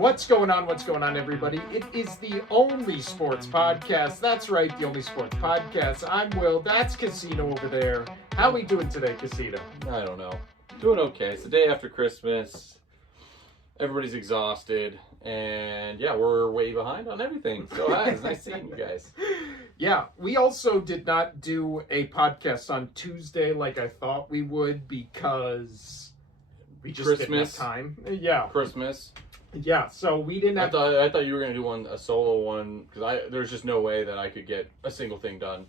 What's going on? What's going on, everybody? It is the only sports podcast. That's right, the only sports podcast. I'm Will. That's Casino over there. How we doing today, Casino? I don't know. Doing okay. It's the day after Christmas. Everybody's exhausted. And yeah, we're way behind on everything. So hi, it's nice seeing you guys. Yeah, we also did not do a podcast on Tuesday like I thought we would because we just didn't have time. Yeah. Christmas. Yeah, so we didn't have... I thought you were going to do a solo one, because there's just no way that I could get a single thing done.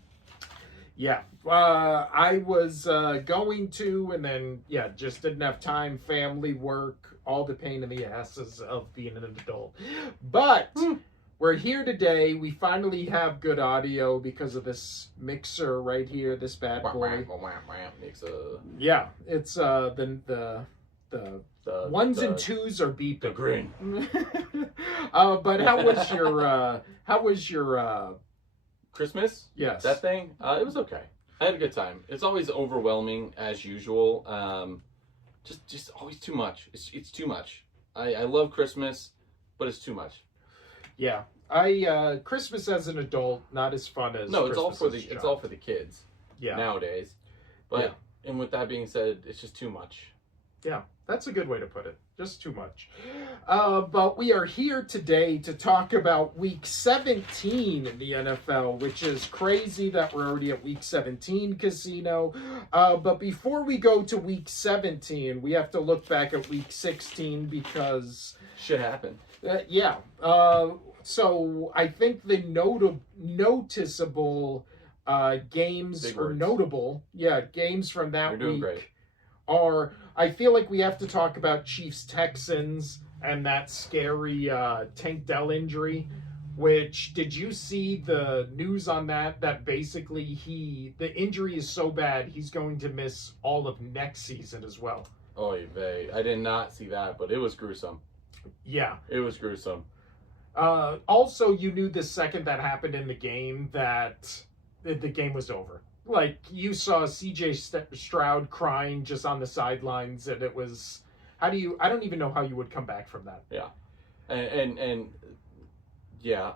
Yeah, I was going to, and then, yeah, just didn't have time, family, work, all the pain in the asses of being an adult. But we're here today. We finally have good audio because of this mixer right here, this bad boy. Mixer. Yeah, it's the ones and twos are beeping. The green. But how was your Christmas? Yes. That thing? It was okay. I had a good time. It's always overwhelming as usual. Just always too much. It's too much. I love Christmas, but it's too much. Yeah. Christmas as an adult, not as fun as no. Christmas It's all for the kids. Yeah. Nowadays, but and with that being said, it's just too much. Yeah, that's a good way to put it. Just too much. But we are here today to talk about Week 17 in the NFL, which is crazy that we're already at Week 17, Casino. But before we go to Week 17, we have to look back at Week 16 because... Shit happened. Yeah. So I think the noticeable games Big or words. Notable, games from that You're doing week great. are... I feel like we have to talk about Chiefs-Texans and that scary Tank Dell injury, which, did you see the news on that? That basically the injury is so bad, he's going to miss all of next season as well. Oy vey. I did not see that, but it was gruesome. Yeah. It was gruesome. Also, you knew the second that happened in the game that the game was over. Like, you saw C.J. Stroud crying just on the sidelines, and it was... I don't even know how you would come back from that. Yeah. And yeah.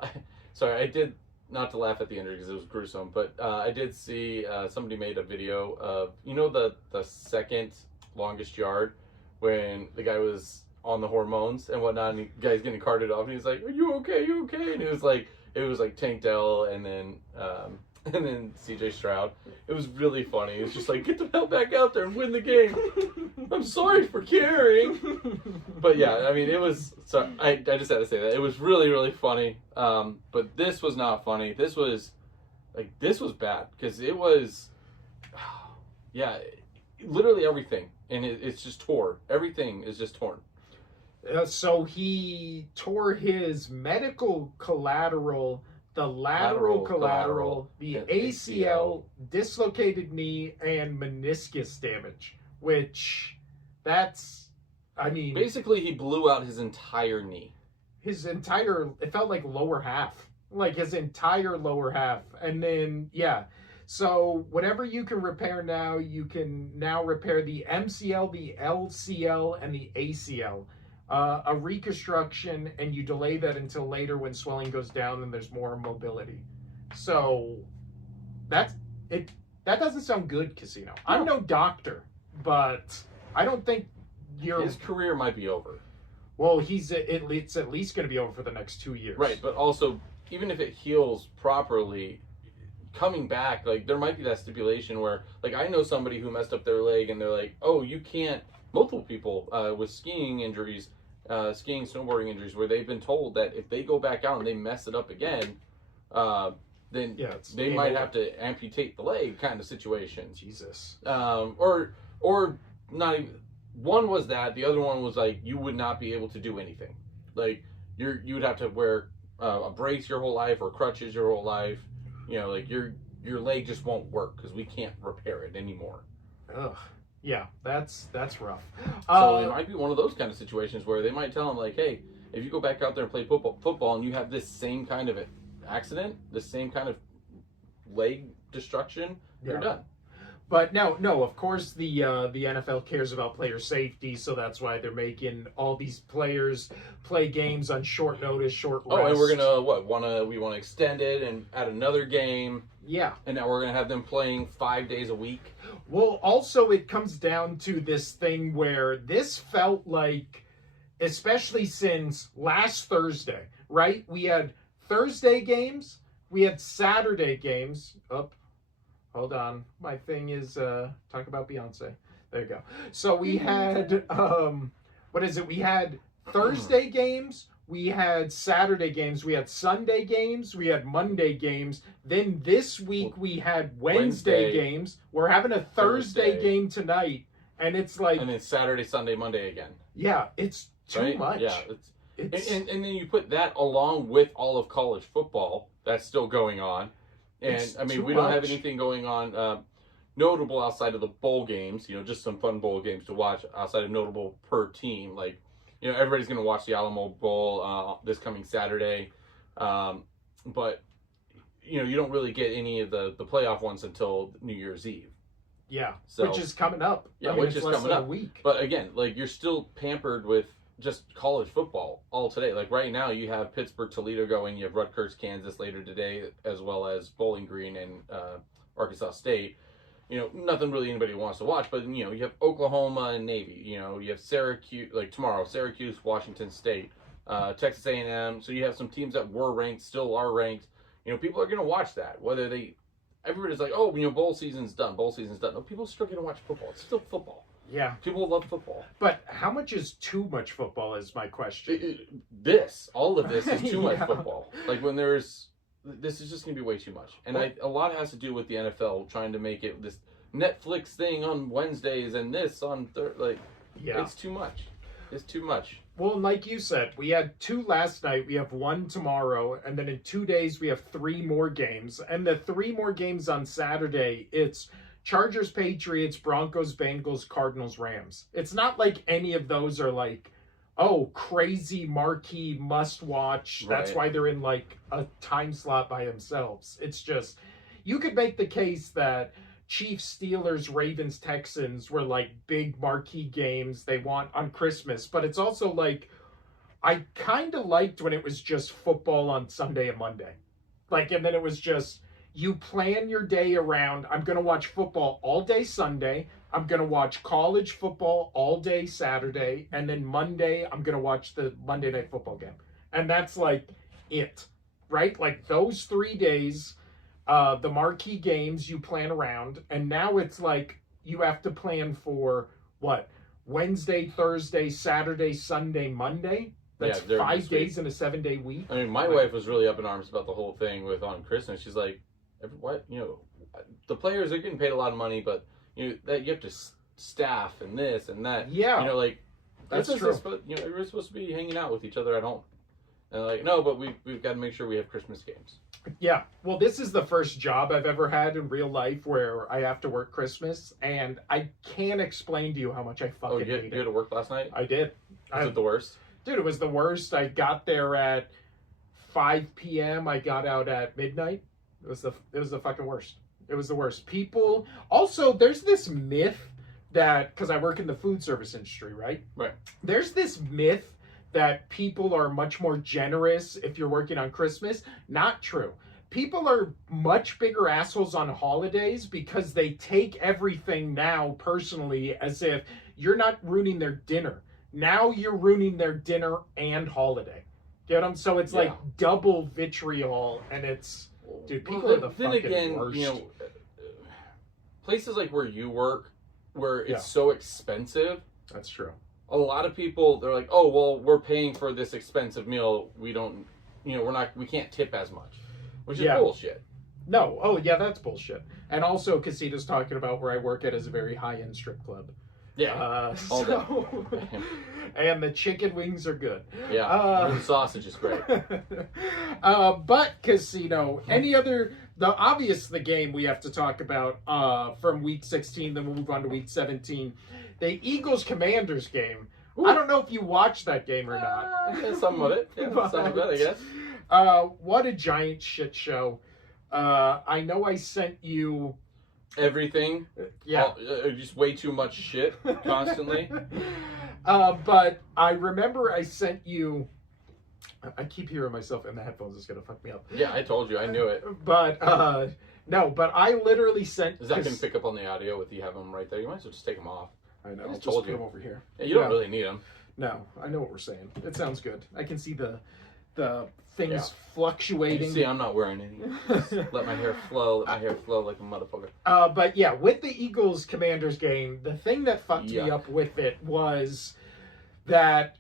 Sorry, I did, not to laugh at the injury because it was gruesome, but I did see somebody made a video of, the second longest yard when the guy was on the hormones and whatnot, and the guy's getting carted off, and he's like, are you okay? And it was like Tank Dell and then CJ Stroud. It was really funny. It was just like, get the hell back out there and win the game. I'm sorry for caring. But yeah, I mean, it was... So I just had to say that. It was really, really funny. But this was not funny. This was bad. Because it was... Yeah, literally everything. And it's just torn. Everything is just torn. So he tore his medical collateral... The lateral collateral, the ACL, dislocated knee, and meniscus damage, which basically he blew out his entire knee. It felt like lower half, like his entire lower half. And then, so whatever you can repair now, you can now repair the MCL, the LCL, and the ACL. A reconstruction, and you delay that until later when swelling goes down and there's more mobility. So that's it. That doesn't sound good, Casino. No. I'm no doctor, but I don't think his career might be over. Well, it's at least going to be over for the next 2 years. Right, but also, even if it heals properly, coming back, like, there might be that stipulation where, like, I know somebody who messed up their leg and they're like, oh, you can't... Multiple people with skiing injuries, snowboarding injuries, where they've been told that if they go back out and they mess it up again, then they might have to amputate the leg, kind of situation. Jesus. Or not even. One was that. The other one was like you would not be able to do anything. Like you would have to wear a brace your whole life or crutches your whole life. Like your leg just won't work because we can't repair it anymore. Ugh. Yeah, that's rough. So it might be one of those kind of situations where they might tell him, like, hey, if you go back out there and play football and you have this same kind of accident, the same kind of leg destruction, you're done. But no, of course the NFL cares about player safety, so that's why they're making all these players play games on short notice, short rest. Oh, and we're gonna we wanna extend it and add another game. Yeah. And now we're gonna have them playing 5 days a week. Well, also it comes down to this thing where this felt like, especially since last Thursday, right? We had Thursday games, we had Saturday games. Hold on. My thing is talk about Beyonce. There you go. So we had what is it? We had Thursday games, we had Saturday games, we had Sunday games, we had Monday games. Then this week we had Wednesday games. We're having a Thursday game tonight, and it's like, and then Saturday, Sunday, Monday again. Yeah, it's too much. Yeah, and then you put that along with all of college football that's still going on. And I mean, we don't have anything going on notable outside of the bowl games. Just some fun bowl games to watch outside of notable per team. Like, everybody's going to watch the Alamo Bowl this coming Saturday, but you don't really get any of the playoff ones until New Year's Eve. Yeah, so, which is coming up. Yeah, which is coming up. A week. But again, like, you're still pampered with just college football all today. Like right now, you have Pittsburgh, Toledo going. You have Rutgers, Kansas later today, as well as Bowling Green and Arkansas State. Nothing really anybody wants to watch. But you have Oklahoma and Navy. You have Syracuse, like tomorrow, Syracuse, Washington State, Texas A&M. So you have some teams that were ranked, still are ranked. People are going to watch that. Everybody's like, oh, bowl season's done. Bowl season's done. No, people are still going to watch football. It's still football. Yeah. People love football. But how much is too much football is my question. All of this is too much football. Like this is just going to be way too much. And a lot has to do with the NFL trying to make it this Netflix thing on Wednesdays and this on it's too much. It's too much. Well, like you said, we had 2 last night, we have 1 tomorrow, and then in 2 days we have 3 more games. And the 3 more games on Saturday, it's Chargers, Patriots, Broncos, Bengals, Cardinals, Rams. It's not like any of those are like, oh, crazy marquee must watch. Right. That's why they're in like a time slot by themselves. It's just, you could make the case that Chiefs, Steelers, Ravens, Texans were like big marquee games they want on Christmas. But it's also like, I kind of liked when it was just football on Sunday and Monday. And then it was just, you plan your day around, I'm going to watch football all day Sunday. I'm going to watch college football all day Saturday. And then Monday, I'm going to watch the Monday Night Football game. And that's like it, right? Like those 3 days, the marquee games you plan around. And now it's like you have to plan for what? Wednesday, Thursday, Saturday, Sunday, Monday? That's 5 days in a 7-day week. I mean, my wife was really up in arms about the whole thing on Christmas. She's like, what? The players are getting paid a lot of money, but that you have to staff and this and that. Yeah. That's true. You're supposed to be hanging out with each other at home. And no, but we've got to make sure we have Christmas games. Yeah. Well, this is the first job I've ever had in real life where I have to work Christmas, and I can't explain to you how much I fucking hate it. You had to work last night? I did. Was it the worst? Dude, it was the worst. I got there at 5 p.m. I got out at midnight. It was the fucking worst. It was the worst. People, also, there's this myth that, because I work in the food service industry, right? Right. There's this myth that people are much more generous if you're working on Christmas. Not true. People are much bigger assholes on holidays because they take everything now personally as if you're not ruining their dinner. Now you're ruining their dinner and holiday. Get them? So it's like double vitriol, and it's... Dude, people are the fucking worst. Places like where you work, where it's so expensive. That's true. A lot of people, they're like, oh, well, we're paying for this expensive meal. We don't, we can't tip as much, which is bullshit. No. Oh, yeah, that's bullshit. And also, Casita's talking about where I work at is a very high-end strip club. Yeah. And the chicken wings are good. Yeah. And the sausage is great. But Casino, the game we have to talk about from week 16, then we'll move on to week 17. The Eagles-Commanders game. Ooh. I don't know if you watched that game or not. Some of it. Yeah, some of it, I guess. What a giant shit show. I know I sent you everything. Yeah. Just way too much shit constantly. But I remember I sent you. I keep hearing myself in the headphones. It's gonna fuck me up. Yeah, I told you. I knew it. But no. But I literally sent. Is that going to pick up on the audio with you having them right there? You might as well just take them off. I know. I Just told put you. them over here. Yeah, you don't really need them. No, I know what we're saying. It sounds good. I can see the things fluctuating. You see, I'm not wearing any. Just let my hair flow. Let my hair flow like a motherfucker. But yeah, with the Eagles Commanders game, the thing that fucked me up with it was that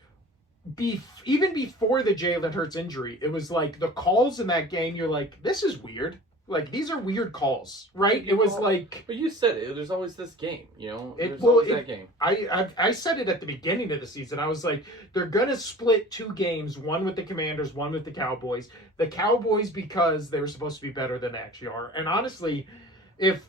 even before the Jalen Hurts injury, it was like the calls in that game. You're like, this is weird. Like, these are weird calls, right? It was like... But you said it. There's always this game, you know? There's that game. I said it at the beginning of the season. I was like, they're going to split two games, one with the Commanders, one with the Cowboys. The Cowboys because they were supposed to be better than they actually are. And honestly, if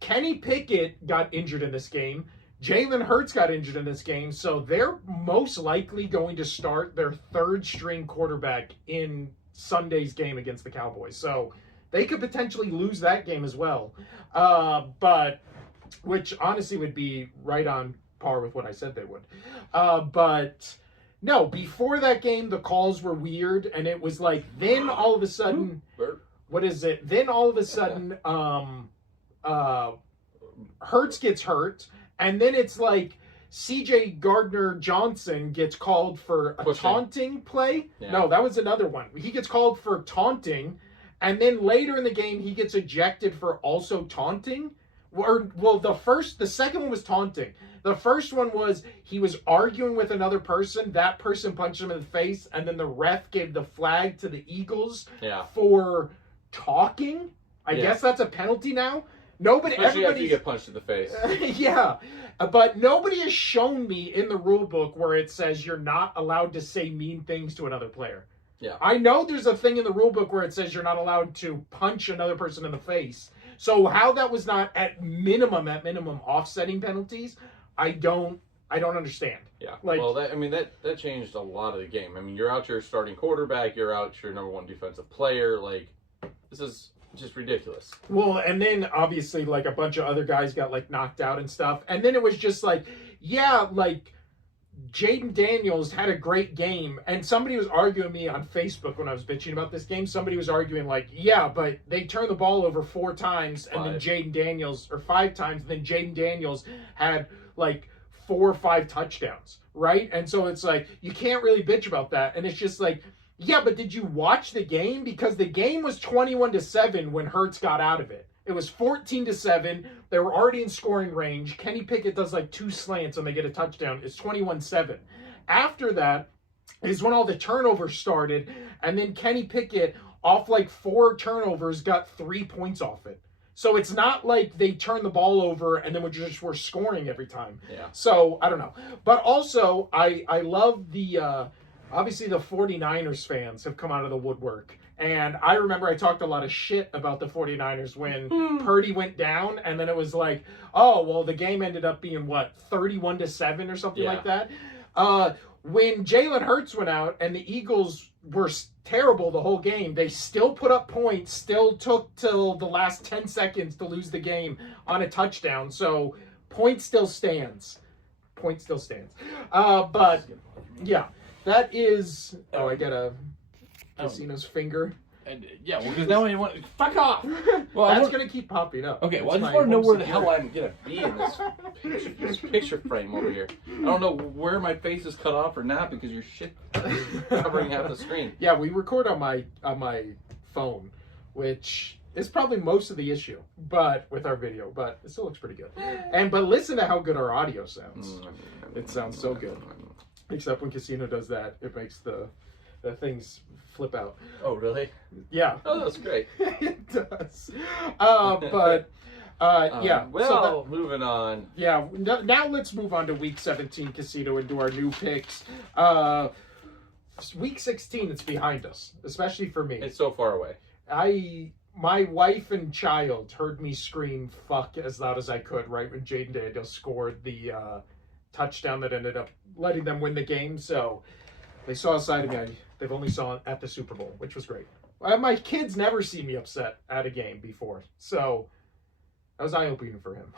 Kenny Pickett got injured in this game, Jalen Hurts got injured in this game, so they're most likely going to start their third-string quarterback in Sunday's game against the Cowboys. So... they could potentially lose that game as well, but which honestly would be right on par with what I said they would. But no, before that game, the calls were weird, and it was like then all of a sudden, what is it? Then all of a sudden, Hurts gets hurt, and then it's like C.J. Gardner-Johnson gets called for a taunting play. Yeah. No, that was another one. He gets called for taunting. And then later in the game, he gets ejected for also taunting. The second one was taunting. The first one was he was arguing with another person. That person punched him in the face, and then the ref gave the flag to the Eagles for talking. I guess that's a penalty now. Especially after you get punched in the face. Yeah, but nobody has shown me in the rule book where it says you're not allowed to say mean things to another player. Yeah. I know there's a thing in the rule book where it says you're not allowed to punch another person in the face. So how that was not at minimum offsetting penalties, I don't understand. Yeah. Well, that changed a lot of the game. I mean, you're out your starting quarterback, you're out your number one defensive player. Like, this is just ridiculous. Well, and then obviously like a bunch of other guys got like knocked out and stuff. And then it was just like, Jaden Daniels had a great game, and somebody was arguing me on Facebook when I was bitching about this game. Somebody was arguing like, yeah, but they turned the ball over 4 times, and then 5 times, and then Jaden Daniels had like 4 or 5 touchdowns, right? And so it's like, you can't really bitch about that. And it's just like, yeah, but did you watch the game? Because the game was 21-7 when Hurts got out of it. It was 14-7. They were already in scoring range. Kenny Pickett does like 2 slants and they get a touchdown. It's 21-7. After that is when all the turnovers started. And then Kenny Pickett, off like 4 turnovers, got 3 points off it. So it's not like they turned the ball over and then we're scoring every time. Yeah. So I don't know. But also, I love the, obviously the 49ers fans have come out of the woodwork. And I remember I talked a lot of shit about the 49ers when Purdy went down, and then it was like, oh, well, the game ended up being, 31-7 or something like that? When Jalen Hurts went out and the Eagles were terrible the whole game, they still put up points, still took till the last 10 seconds to lose the game on a touchdown. So, point still stands. But, yeah, that is... Oh, I got a... Casino's finger. And, yeah, well, because now I want fuck off. Well, that's gonna keep popping up. Okay, well, I just want to know where the hell I'm gonna be in this picture frame over here. I don't know where my face is cut off or not because your shit covering half the screen. Yeah, we record on my phone, which is probably most of the issue, but with our video, but it still looks pretty good. But listen to how good our audio sounds. It sounds so good. Except when Casino does that, it makes the things flip out. Oh, really? Yeah. Oh, that's great. It does. Yeah. Well, moving on. Yeah. Now let's move on to Week 17, Casino, and do our new picks. Week 16, it's behind us, especially for me. It's so far away. My wife and child heard me scream "fuck" as loud as I could right when Jaden Daniels scored the touchdown that ended up letting them win the game. So they saw a side of me they've only saw at the Super Bowl, which was great. My kids never see me upset at a game before. So That was eye-opening for him.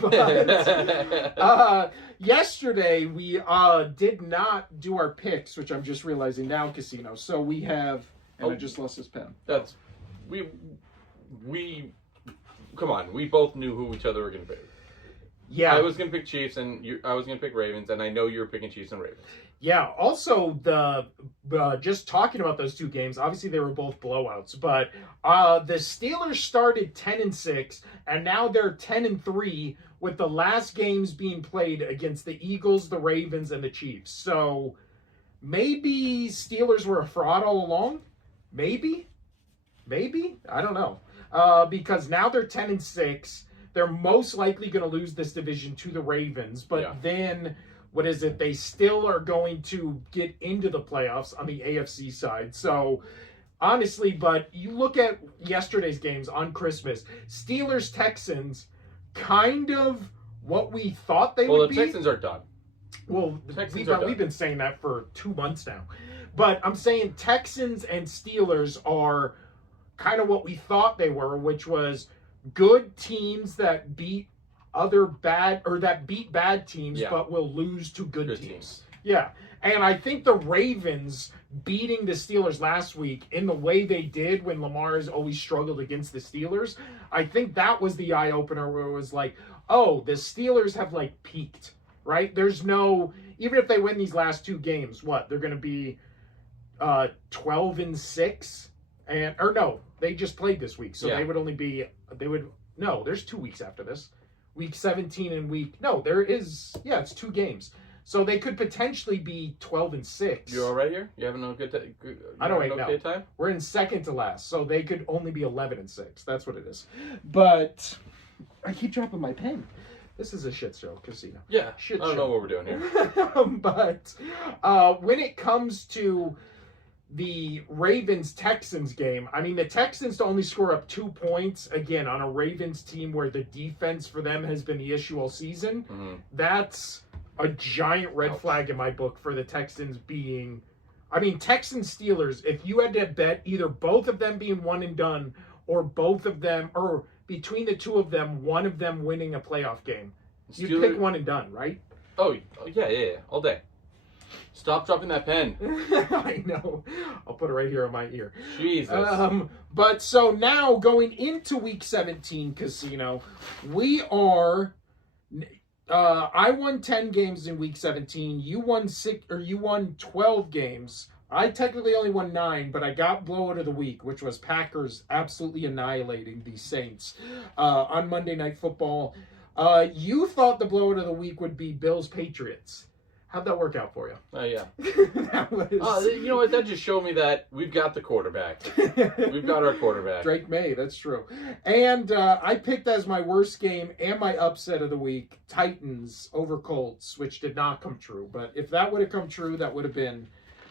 But yesterday, we did not do our picks, which I'm just realizing now, Casino. So we have... And I just lost his pen. That's... We come on, we both knew who each other were going to pick. Yeah. I was going to pick Chiefs, and I was going to pick Ravens, and I know you were picking Chiefs and Ravens. Yeah, also, just talking about those two games, obviously they were both blowouts, but the Steelers started 10-6, and now they're 10-3, with the last games being played against the Eagles, the Ravens, and the Chiefs. So, maybe Steelers were a fraud all along? Maybe? I don't know. Because now they're 10-6, they're most likely going to lose this division to the Ravens, but then... What is it? They still are going to get into the playoffs on the AFC side. So, honestly, but you look at yesterday's games on Christmas, Steelers-Texans, kind of what we thought they would be. Well, the Texans are done. Well, we've been saying that for 2 months now. But I'm saying Texans and Steelers are kind of what we thought they were, which was good teams that beat bad teams, but will lose to good teams. Yeah. And I think the Ravens beating the Steelers last week in the way they did when Lamar has always struggled against the Steelers, I think that was the eye-opener where it was like, oh, the Steelers have, like, peaked, right? There's no... Even if they win these last two games, what? They're going to be 12-6? Or no, they just played this week, so they would only be... No, there's 2 weeks after this. Week 17 and it's 2 games. So they could potentially be 12-6. You all right here? You having a good time? I don't know. Time? We're in second to last, so they could only be 11-6. That's what it is. But I keep dropping my pen. This is a shit show, Casino. Yeah, I don't know what we're doing here. But when it comes to the Ravens-Texans game, I mean, the Texans to only score up 2 points, again, on a Ravens team where the defense for them has been the issue all season, that's a giant red flag in my book for the Texans being... I mean, Texans-Steelers, if you had to bet either both of them being one and done or both of them, or between the two of them, one of them winning a playoff game, you'd pick one and done, right? Oh yeah, all day. Stop dropping that pen. I know. I'll put it right here on my ear. Jesus. But so now going into week 17, Casino, we are... I won 10 games in week 17. You won 12 games. I technically only won 9, but I got blowout of the week, which was Packers absolutely annihilating the Saints on Monday Night Football. You thought the blowout of the week would be Bills-Patriots. How'd that work out for you? Oh, yeah. That was... you know what? That just showed me that we've got the quarterback. We've got our quarterback. Drake May, that's true. And I picked as my worst game and my upset of the week, Titans over Colts, which did not come true. But if that would have come true, that would have been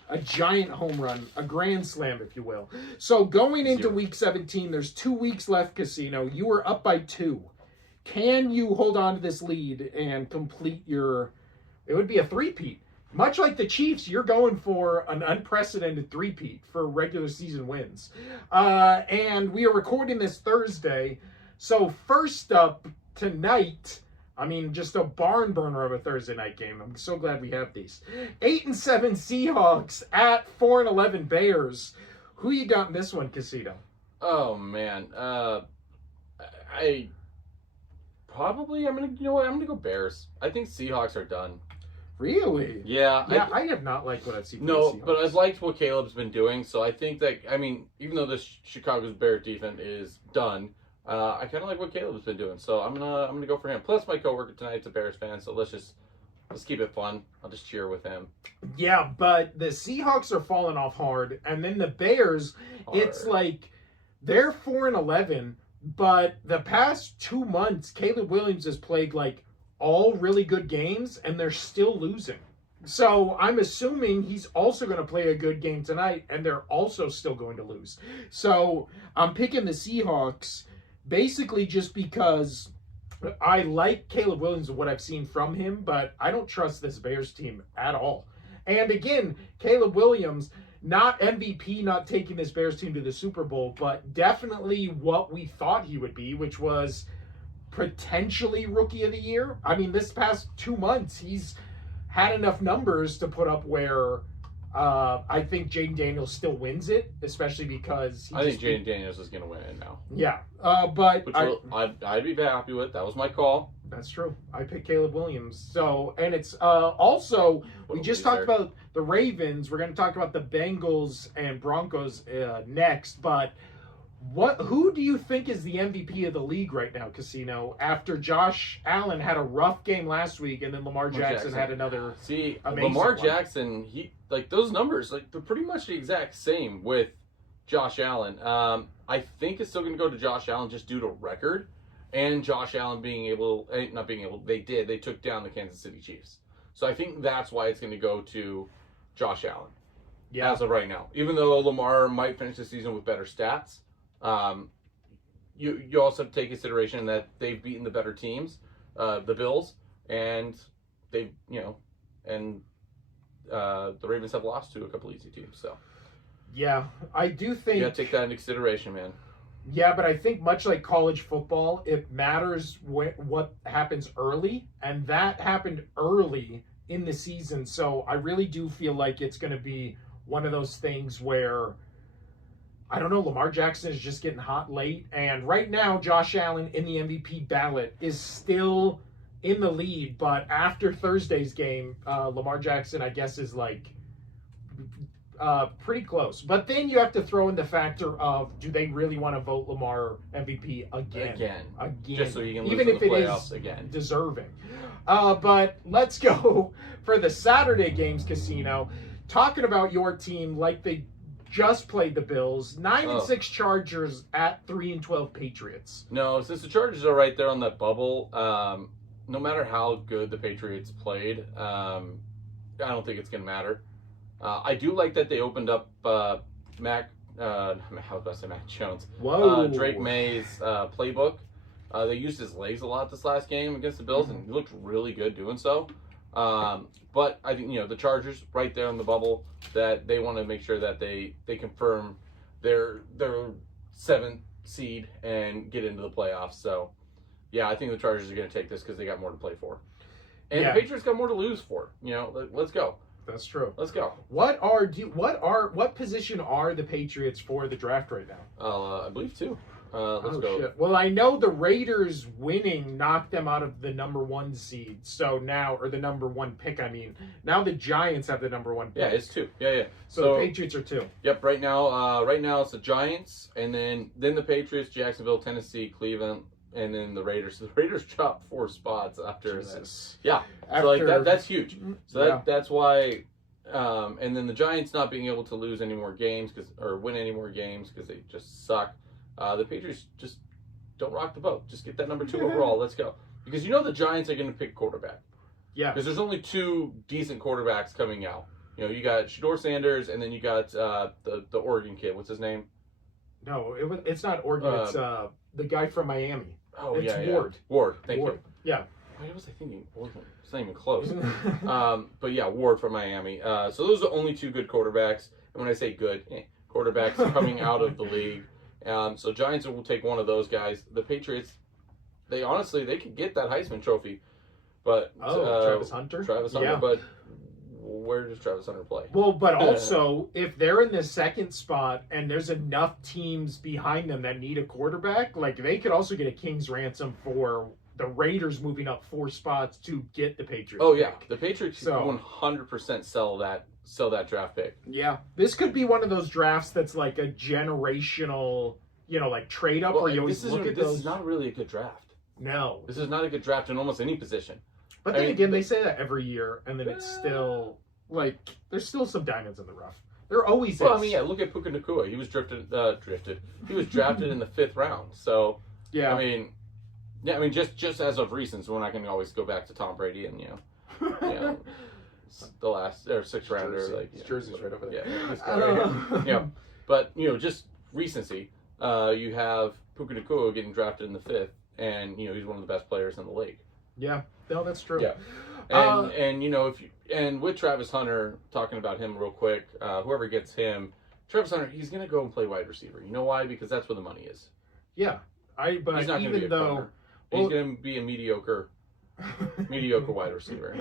a giant home run, a grand slam, if you will. So going into week 17, there's 2 weeks left, Casino. You were up by 2. Can you hold on to this lead and complete your... It would be a three-peat. Much like the Chiefs, you're going for an unprecedented three-peat for regular season wins. And we are recording this Thursday. So first up tonight, I mean, just a barn burner of a Thursday night game. I'm so glad we have these. 8-7 Seahawks at 4-11 Bears. Who you got in this one, Casito? Oh, man. I'm gonna go Bears. I think Seahawks are done. Really? Yeah. I have not liked what I've seen. No, but I've liked what Caleb's been doing. So I think that, I mean, even though this Chicago's Bears defense is done, I kind of like what Caleb's been doing. So I'm gonna go for him. Plus, my coworker tonight's a Bears fan, so let's keep it fun. I'll just cheer with him. Yeah, but the Seahawks are falling off hard, and then the Bears, it's like they're 4-11. But the past 2 months, Caleb Williams has played like all really good games, and they're still losing. So I'm assuming he's also going to play a good game tonight, and they're also still going to lose. So I'm picking the Seahawks basically just because I like Caleb Williams and what I've seen from him, but I don't trust this Bears team at all. And again, Caleb Williams... Not MVP, not taking this Bears team to the Super Bowl, but definitely what we thought he would be, which was potentially rookie of the year. I mean, this past 2 months, he's had enough numbers to put up where I think Jaden Daniels still wins it, especially because I think Jaden Daniels is going to win it now. Yeah, but Which I'd be happy with. That was my call. That's true. I picked Caleb Williams. So, and it's also, we just talked about the Ravens. We're going to talk about the Bengals and Broncos next. But who do you think is the MVP of the league right now, Casino? After Josh Allen had a rough game last week, and then Lamar Jackson had another. See, amazing Lamar one. Jackson, he like those numbers, like they're pretty much the exact same with Josh Allen. I think it's still going to go to Josh Allen just due to record. And Josh Allen they took down the Kansas City Chiefs. So I think that's why it's going to go to Josh Allen. Yeah. As of right now. Even though Lamar might finish the season with better stats, you also have to take consideration that they've beaten the better teams, the Bills, and the Ravens have lost to a couple easy teams. So Yeah, I do think. you got to take that into consideration, man. Yeah, but I think much like college football, it matters what happens early, and that happened early in the season. So I really do feel like it's going to be one of those things where, I don't know, Lamar Jackson is just getting hot late, and right now Josh Allen in the MVP ballot is still in the lead, but after Thursday's game, Lamar Jackson, I guess, is like pretty close. But then you have to throw in the factor of, do they really want to vote Lamar MVP again? Just so you can lose even in if the it playoffs is again. deserving. But let's go for the Saturday games, Casino. Talking about your team like they just played the Bills. 9-6 Chargers at 3-12 Patriots. No, since the Chargers are right there on that bubble, no matter how good the Patriots played, I don't think it's going to matter. I do like that they opened up Mac Jones. Whoa. Drake May's playbook. They used his legs a lot this last game against the Bills, and he looked really good doing so. But I think, the Chargers right there on the bubble, that they want to make sure that they confirm their 7th seed and get into the playoffs. So, yeah, I think the Chargers are going to take this because they got more to play for. And the Patriots got more to lose for. Let's go. That's true. Let's go. What position are the Patriots for the draft right now? I believe 2. Let's go. Shit. Well, I know the Raiders winning knocked them out of the number 1 seed. So now, or the number 1 pick, I mean. Now the Giants have the number 1 pick. Yeah, it's 2. Yeah. So the Patriots are 2. Yep, right now it's the Giants, and then the Patriots, Jacksonville, Tennessee, Cleveland, and then the Raiders. So the Raiders dropped 4 spots after Jesus. that. Yeah. So that's huge. So that's why and then the Giants not being able to lose any more games or win any more games because they just suck. The Patriots just don't rock the boat. Just get that number 2 overall. Let's go. Because the Giants are going to pick quarterback. Yeah. Because there's only 2 decent quarterbacks coming out. You got Shedeur Sanders, and then you got the Oregon kid. What's his name? No, it's not Oregon. It's the guy from Miami. Oh, it's yeah. Ward. Ward, thank you. Yeah. What was I thinking? Oregon. It's not even close. But yeah, Ward from Miami. So those are the only 2 good quarterbacks. And when I say good, quarterbacks coming out of the league. So Giants will take one of those guys. The Patriots, they could get that Heisman Trophy, but Travis Hunter. Yeah. But where does Travis Hunter play? Well, but also if they're in the 2nd spot and there's enough teams behind them that need a quarterback, like they could also get a king's ransom for the Raiders moving up 4 spots to get the Patriots. Oh yeah, the Patriots 100% sell that draft pick. Yeah, this could be one of those drafts that's like a generational, like trade up, where you always look at those. This is not really a good draft. No, this is not a good draft in almost any position. But then again, they say that every year, and then it's still like there's still some diamonds in the rough. There always is. Well, I mean, look at Puka Nacua. He was drafted. He was drafted in the 5th round. So yeah, I mean, just as of recent, so when I can always go back to Tom Brady and the last or 6th rounder, like his jersey's right over there. Yeah, but just recency. You have Puka Nacua getting drafted in the 5th, and he's one of the best players in the league. Yeah, no, that's true. Yeah, and with Travis Hunter, talking about him real quick, whoever gets him, Travis Hunter, he's gonna go and play wide receiver. You know why? Because that's where the money is. Yeah, He's not gonna be a corner. He's going to be a mediocre wide receiver.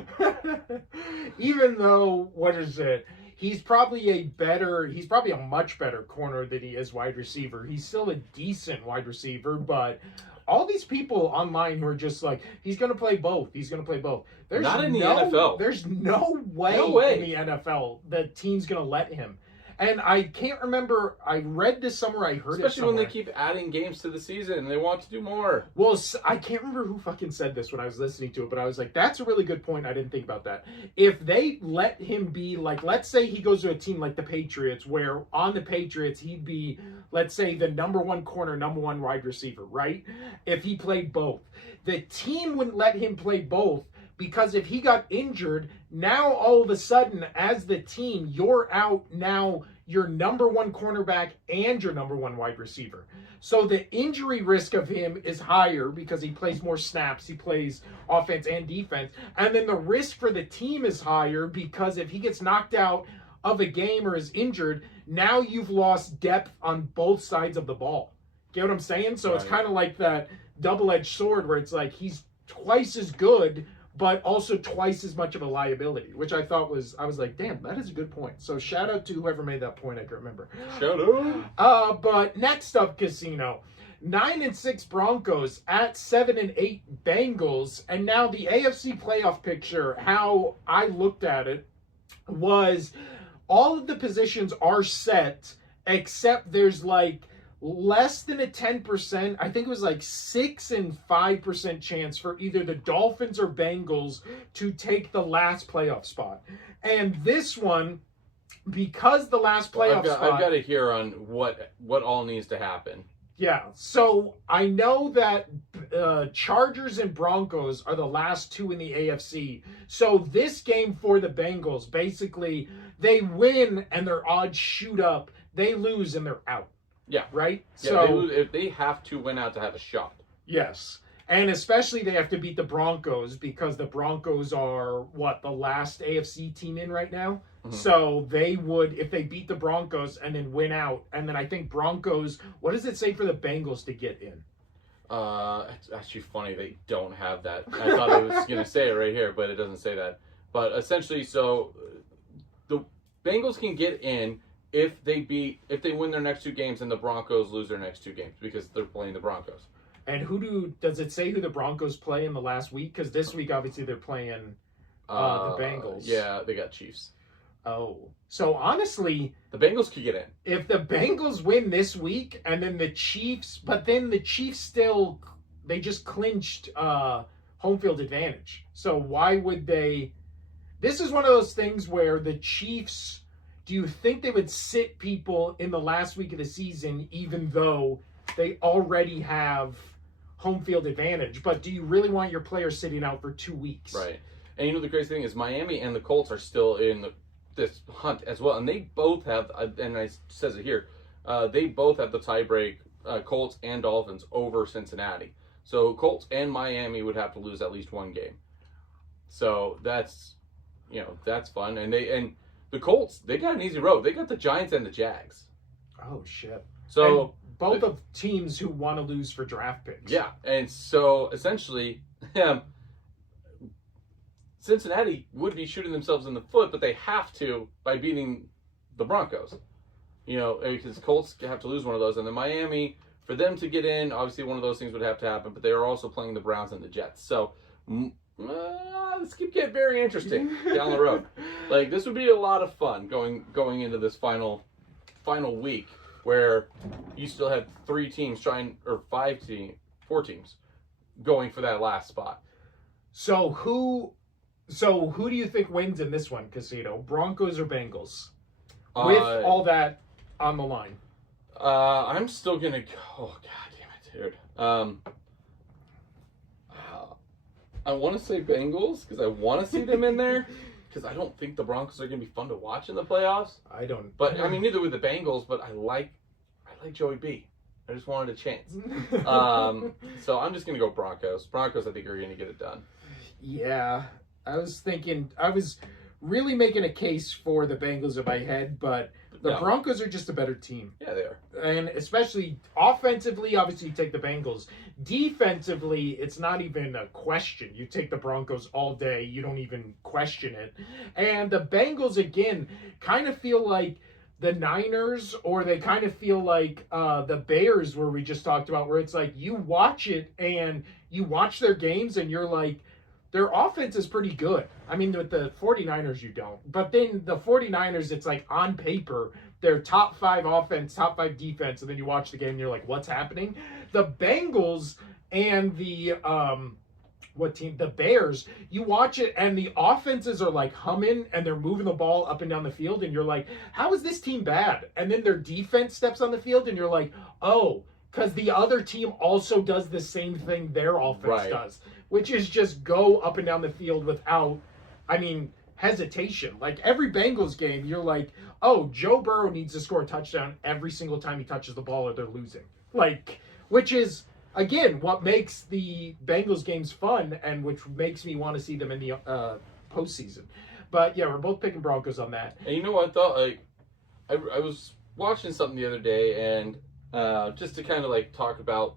Even though, what is it? He's probably a much better corner than he is wide receiver. He's still a decent wide receiver, but all these people online who are just like, he's going to play both. He's going to play both. There's Not in the NFL. There's no way in the NFL the team's going to let him. And I can't remember, I read this somewhere, I heard Especially it somewhere. when they keep adding games to the season and they want to do more. Well, I can't remember who fucking said this when I was listening to it, but I was like, that's a really good point. I didn't think about that. If they let him be, like, let's say he goes to a team like the Patriots, where on the Patriots, he'd be, let's say, the number one corner, number one wide receiver, right? If he played both. The team wouldn't let him play both, because if he got injured, now all of a sudden, as the team, you're out now your number one cornerback and your number one wide receiver. So the injury risk of him is higher because he plays more snaps, he plays offense and defense. And then the risk for the team is higher because if he gets knocked out of a game or is injured, now you've lost depth on both sides of the ball. Get what I'm saying? So It's kind of like that double-edged sword where it's like he's twice as good, but also twice as much of a liability, which I thought I was like, damn, that is a good point. So shout out to whoever made that point. I can't remember. Shout out. But next up, Casino. 9-6 Broncos at 7-8 Bengals. And now the AFC playoff picture, how I looked at it was all of the positions are set, except there's like less than a 10%, I think it was like 6 and 5% chance for either the Dolphins or Bengals to take the last playoff spot. And this one, because the last playoff spot... I've got to hear on what all needs to happen. Yeah, so I know that Chargers and Broncos are the last two in the AFC. So this game for the Bengals, basically, they win and their odds shoot up. They lose and they're out. Yeah. Right? Yeah, so they have to win out to have a shot. Yes. And especially they have to beat the Broncos because the Broncos are, the last AFC team in right now? Mm-hmm. So they would, if they beat the Broncos and then win out, and then I think Broncos, what does it say for the Bengals to get in? It's actually funny they don't have that. I thought I was going to say it right here, but it doesn't say that. But essentially, so the Bengals can get in if they win their next two games and the Broncos lose their next two games because they're playing the Broncos. And does it say who the Broncos play in the last week? Because this week, obviously, they're playing the Bengals. Yeah, they got Chiefs. Oh. So, honestly... The Bengals could get in. If the Bengals win this week and then the Chiefs... But then the Chiefs still... They just clinched home field advantage. So, why would they... This is one of those things where the Chiefs... Do you think they would sit people in the last week of the season even though they already have home field advantage? But do you really want your players sitting out for 2 weeks? Right. And the crazy thing is Miami and the Colts are still in this hunt as well. And they both have, and it says it here, they both have the tiebreak, Colts and Dolphins over Cincinnati. So Colts and Miami would have to lose at least one game. So that's fun. And the Colts, they got an easy road. They got the Giants and the Jags. Oh, shit. So and both of teams who want to lose for draft picks. Yeah, and so essentially, Cincinnati would be shooting themselves in the foot, but they have to by beating the Broncos. Because Colts have to lose one of those. And then Miami, for them to get in, obviously one of those things would have to happen, but they are also playing the Browns and the Jets. So... this could get very interesting down the road. Like, this would be a lot of fun going into this final week where you still have 4 teams going for that last spot. So who do you think wins in this one, Casino? Broncos or Bengals? With all that on the line. I'm still gonna go. Oh, god damn it, dude. I want to say Bengals because I want to see them in there because I don't think the Broncos are going to be fun to watch in the playoffs. I don't. But I mean, neither with the Bengals. But I like Joey B. I just wanted a chance. So I'm just going to go Broncos. Broncos, I think, are going to get it done. Yeah, I was really making a case for the Bengals in my head, but The Broncos are just a better team. Yeah, they are. And especially offensively, obviously you take the Bengals. Defensively, it's not even a question. You take the Broncos all day. You don't even question it. And the Bengals, again, kind of feel like the Niners, or they kind of feel like the Bears, where we just talked about, where it's like you watch it and you watch their games and you're like, their offense is pretty good. I mean, with the 49ers, you don't. But then the 49ers, it's like on paper, they're top 5 offense, top 5 defense, and then you watch the game and you're like, what's happening? The Bengals and the the Bears, you watch it and the offenses are like humming and they're moving the ball up and down the field and you're like, how is this team bad? And then their defense steps on the field and you're like, oh, because the other team also does the same thing their offense does, which is just go up and down the field without, hesitation. Like every Bengals game, you're like, oh, Joe Burrow needs to score a touchdown every single time he touches the ball or they're losing. Like, which is, again, what makes the Bengals games fun and which makes me want to see them in the postseason. But yeah, we're both picking Broncos on that. And you know what, though? I was watching something the other day, and just to kind of like talk about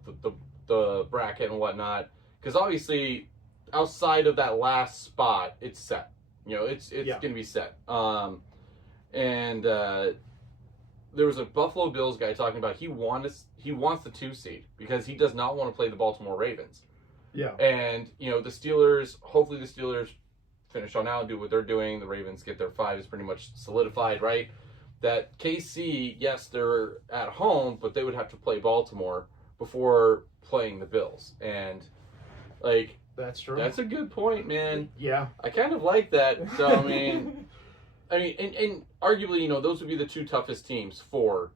the bracket and whatnot, because obviously outside of that last spot, it's set. You know, it's going to be set. And there was a Buffalo Bills guy talking about he wants the 2 seed because he does not want to play the Baltimore Ravens. Yeah. And you know, the Steelers. Hopefully, the Steelers finish on out and do what they're doing. The Ravens get their 5 is pretty much solidified, right? That KC, yes, they're at home, but they would have to play Baltimore before playing the Bills. And like, that's true. That's a good point, man. Yeah. I kind of like that. So and arguably, you know, those would be the 2 toughest teams for.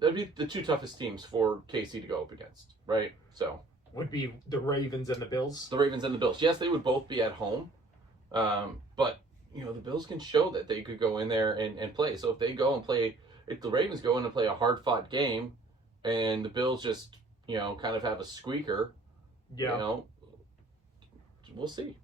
That'd be the 2 toughest teams for KC to go up against, right? So would be the Ravens and the Bills. The Ravens and the Bills. Yes, they would both be at home, but you know, the Bills can show that they could go in there and play. So if they go and play, if the Ravens go in and play a hard-fought game, and the Bills just, you know, kind of have a squeaker, you know, we'll see.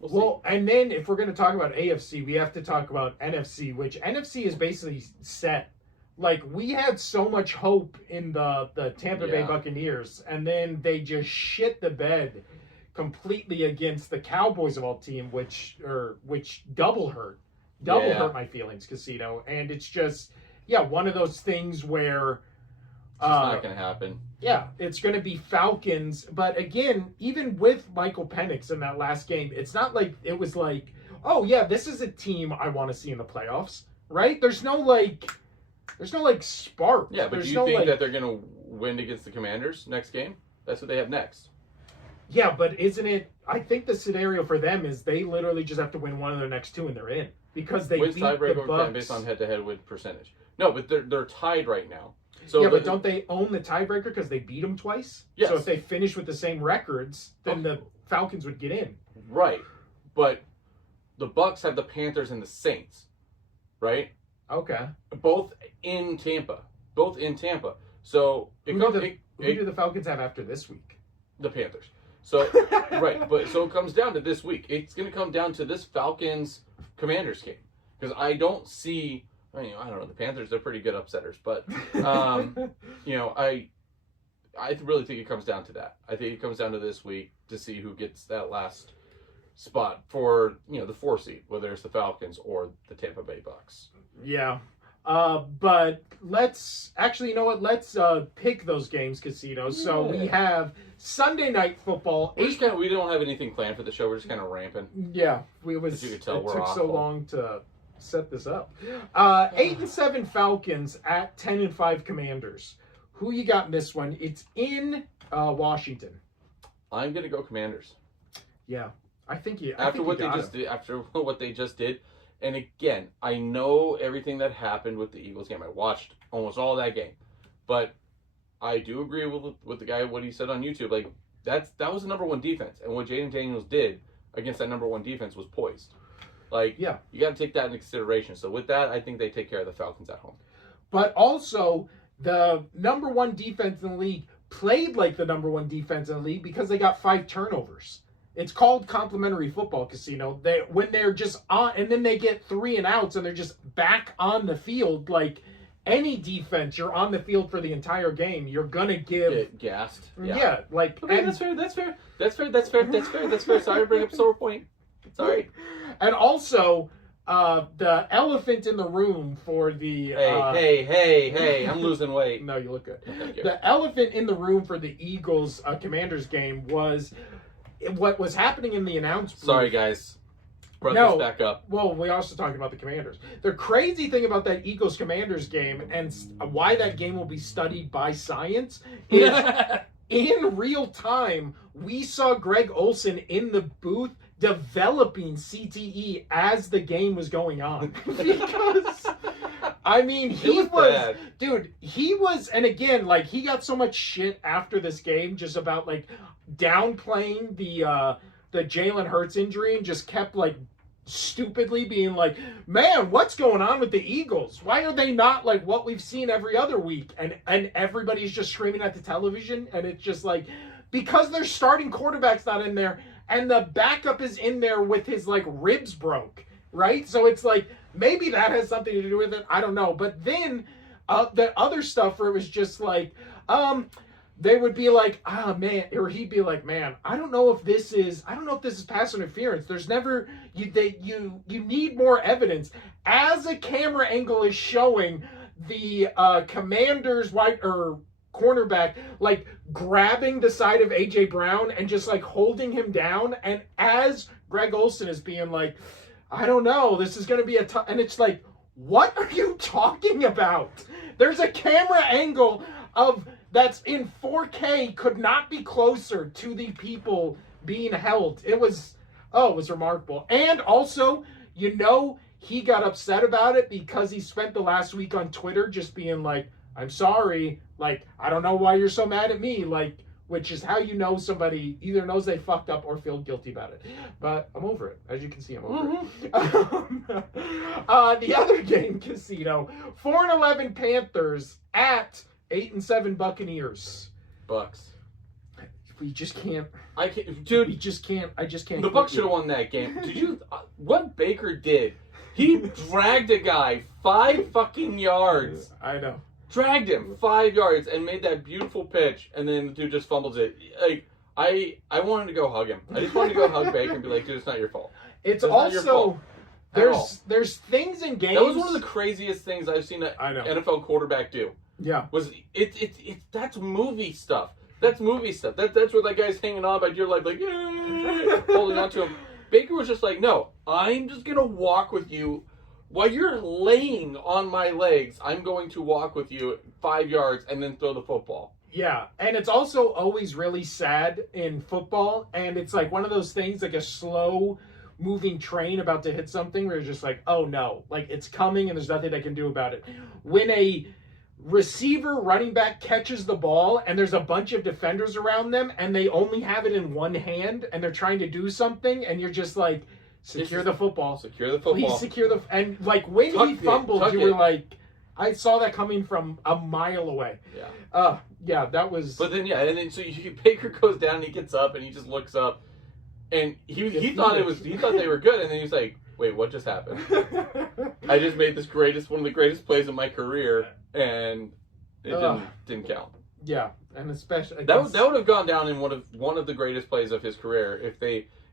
Well, and then if we're going to talk about AFC, we have to talk about NFC, which NFC is basically set. Like, we had so much hope in the Tampa Bay Buccaneers, and then they just shit the bed completely against the Cowboys of all team, which double hurt my feelings, Casino. And it's just, one of those things where it's not going to happen. Yeah, it's going to be Falcons. But again, even with Michael Penix in that last game, it's not like it was like, oh yeah, this is a team I want to see in the playoffs, right? There's no spark. Yeah, but do you think that they're going to win against the Commanders next game? That's what they have next. Yeah, but isn't it? I think the scenario for them is they literally just have to win one of their next 2 and they're in, because they beat the Bucks based on head-to-head win percentage. No, but they're tied right now. So yeah, but don't they own the tiebreaker because they beat them twice? Yes. So if they finish with the same records, then the Falcons would get in. Right, but the Bucks have the Panthers and the Saints, right? Okay. Both in Tampa. So who do the Falcons have after this week? The Panthers. So right, but so it comes down to this week. It's going to come down to this Falcons Commanders game, because I don't see. I don't know. The Panthers, they're pretty good upsetters, but I really think it comes down to that. I think it comes down to this week to see who gets that last spot for the 4 seed, whether it's the Falcons or the Tampa Bay Bucks. Yeah. But let's actually, you know what? Let's pick those games, Casino. So we have Sunday Night Football. We don't have anything planned for the show. We're just kind of ramping. Yeah, as you could tell, it took so long to set this up. 8-7 Falcons at 10-5 Commanders. Who you got in this one? It's in Washington. I'm gonna go Commanders. Yeah, after what they just did. And again, I know everything that happened with the Eagles game. I watched almost all that game, but I do agree with the guy, what he said on YouTube. Like, that was the number 1 defense, and what Jaden Daniels did against that number 1 defense was poised. Like, you got to take that into consideration. So with that, I think they take care of the Falcons at home. But also, the number 1 defense in the league played like the number 1 defense in the league because they got 5 turnovers. It's called complimentary football casino. When they're just on, and then they get 3 and outs, and they're just back on the field. Like any defense, you're on the field for the entire game. You're gonna Get gassed. Yeah, like okay, and, that's fair. Sorry to bring up a sore point. Sorry. And also, the elephant in the room for the hey, I'm losing weight. No, you look good. Thank you. The elephant in the room for the Eagles Commanders game was what was happening in the announcement. Sorry, guys. Brought this back up. Well, we also talked about the Commanders. The crazy thing about that Eagles Commanders game and why that game will be studied by science is in real time, we saw Greg Olsen in the booth developing CTE as the game was going on. Because, I mean, he was dude, he was, and again, like, he got so much shit after this game just about, like, downplaying the Jalen Hurts injury and just kept, like, stupidly being like, man, what's going on with the Eagles? Why are they not like what we've seen every other week? And everybody's just screaming at the television, and it's just like, because their starting quarterback's not in there, and the backup is in there with his, like, ribs broke, right? So it's like, maybe that has something to do with it. I don't know. But then the other stuff where it was just like, they would be like, man, or he'd be like, man, I don't know if this is pass interference. There's never, you need more evidence. As a camera angle is showing the Commanders cornerback, like, grabbing the side of A.J. Brown and just, like, holding him down. And as Greg Olsen is being like, I don't know, this is going to be a tough, and it's like, what are you talking about? There's a camera angle that's in 4K, could not be closer to the people being held. It was remarkable. And also, he got upset about it because he spent the last week on Twitter just being like, I'm sorry, like, I don't know why you're so mad at me, like, which is how you know somebody either knows they fucked up or feel guilty about it. But I'm over it. As you can see, I'm over it. The other game, Casino, 4-11 Panthers at 8-7 Buccaneers. Bucks. We just can't. I can't, dude. We just can't. I just can't. The Bucks should have won that game. Did you? What Baker did? He dragged a guy 5 fucking yards. I know. Dragged him 5 yards and made that beautiful pitch, and then the dude just fumbles it. Like, I wanted to go hug him. I just wanted to go hug Baker and be like, dude, it's not your fault. It's also there's things in games. That was one of the craziest things I've seen an NFL quarterback do. Yeah. Was that's movie stuff. That's movie stuff. That's where that guy's hanging on by your leg, like, yeah, holding on to him. Baker was just like, no, I'm just gonna walk with you. While you're laying on my legs, I'm going to walk with you 5 yards and then throw the football. Yeah, and it's also always really sad in football, and it's like one of those things, like a slow moving train about to hit something where you're just like, oh no, like, it's coming and there's nothing they can do about it. When a receiver running back catches the ball and there's a bunch of defenders around them and they only have it in one hand and they're trying to do something, and you're just like, secure the football. Secure the football. Please secure the... And, like, when he fumbled, you were like... I saw that coming from a mile away. Yeah. Yeah, that was... But then, so Baker goes down and he gets up and he just looks up. And he thought they were good. And then he's like, wait, what just happened? I just made one of the greatest plays of my career. And it didn't count. Yeah. And especially... That would have gone down in one of the greatest plays of his career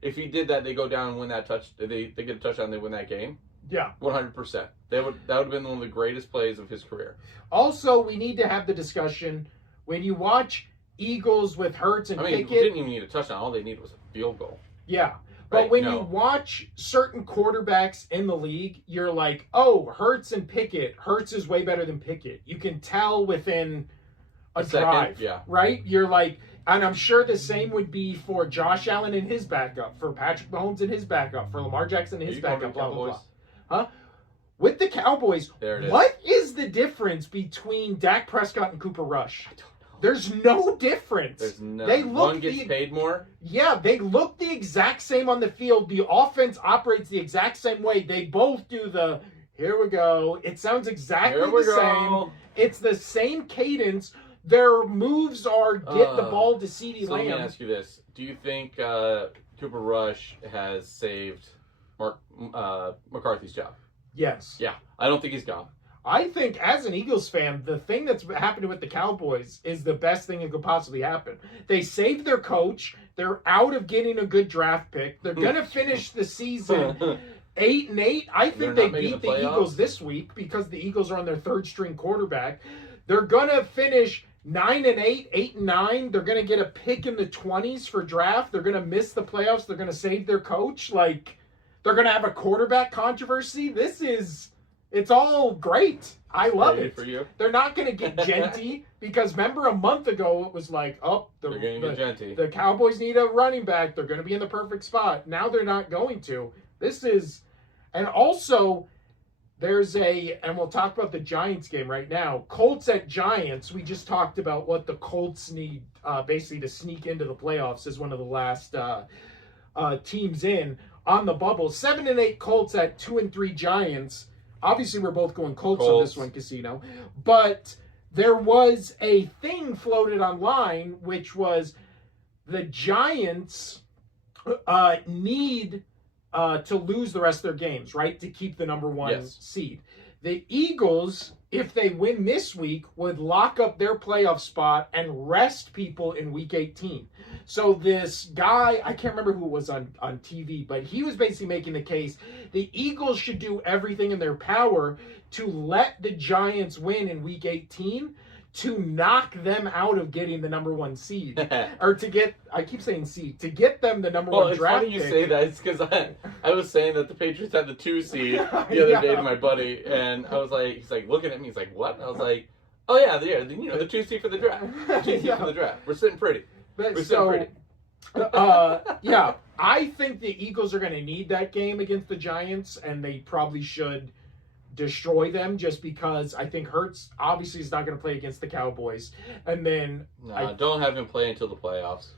if he did that. They go down and win that touch. They get a touchdown. They win that game. Yeah, 100%. That would have been one of the greatest plays of his career. Also, we need to have the discussion when you watch Eagles with Hurts and Pickett. They didn't even need a touchdown. All they needed was a field goal. Yeah, but when you watch certain quarterbacks in the league, you're like, oh, Hurts and Pickett. Hurts is way better than Pickett. You can tell within a drive. Yeah. Right? You're like. And I'm sure the same would be for Josh Allen and his backup, for Patrick Mahomes and his backup, for Lamar Jackson and his backup, blah, blah, blah. Huh? With the Cowboys, what is the difference between Dak Prescott and Cooper Rush? I don't know. There's no difference. There's no. One gets paid more? Yeah, they look the exact same on the field. The offense operates the exact same way. They both do the, here we go. It sounds exactly the same. It's the same cadence. Their moves are get the ball to CeeDee Lamb. Let me ask you this: Do you think Cooper Rush has saved McCarthy's job. Yes. Yeah, I don't think he's gone. I think, as an Eagles fan, the thing that's happening with the Cowboys is the best thing that could possibly happen. They saved their coach. They're out of getting a good draft pick. They're going to finish the season 8-8. I think they beat the Eagles this week because the Eagles are on their third-string quarterback. They're going to finish 9-8, 8-9. They're going to get a pick in the 20s for draft. They're going to miss the playoffs. They're going to save their coach. Like, they're going to have a quarterback controversy. It's all great. I love it. For you. They're not going to get Genty because remember a month ago it was like, they're going to get Genty. The Cowboys need a running back. They're going to be in the perfect spot. Now they're not going to. And also and we'll talk about the Giants game right now. Colts at Giants. We just talked about what the Colts need basically to sneak into the playoffs as one of the last teams in on the bubble. 7-8 Colts at 2-3 Giants. Obviously, we're both going Colts on this one, Casino. But there was a thing floated online, which was the Giants need to lose the rest of their games, right, to keep the number one seed. The Eagles, if they win this week, would lock up their playoff spot and rest people in Week 18. So this guy, I can't remember who it was on TV, but he was basically making the case the Eagles should do everything in their power to let the Giants win in Week 18 to knock them out of getting the number one seed. Or to get, I keep saying seed, to get them the number one draft pick. Well, it's funny you say that. It's because I was saying that the Patriots had the 2 seed the other day to my buddy, and I was like, he's like looking at me, he's like, what? And I was like, oh yeah, the 2 seed for the draft. The 2 seed for the draft. We're sitting pretty. Yeah, I think the Eagles are going to need that game against the Giants, and they probably should destroy them just because I think Hurts obviously is not going to play against the Cowboys. And then don't have him play until the playoffs.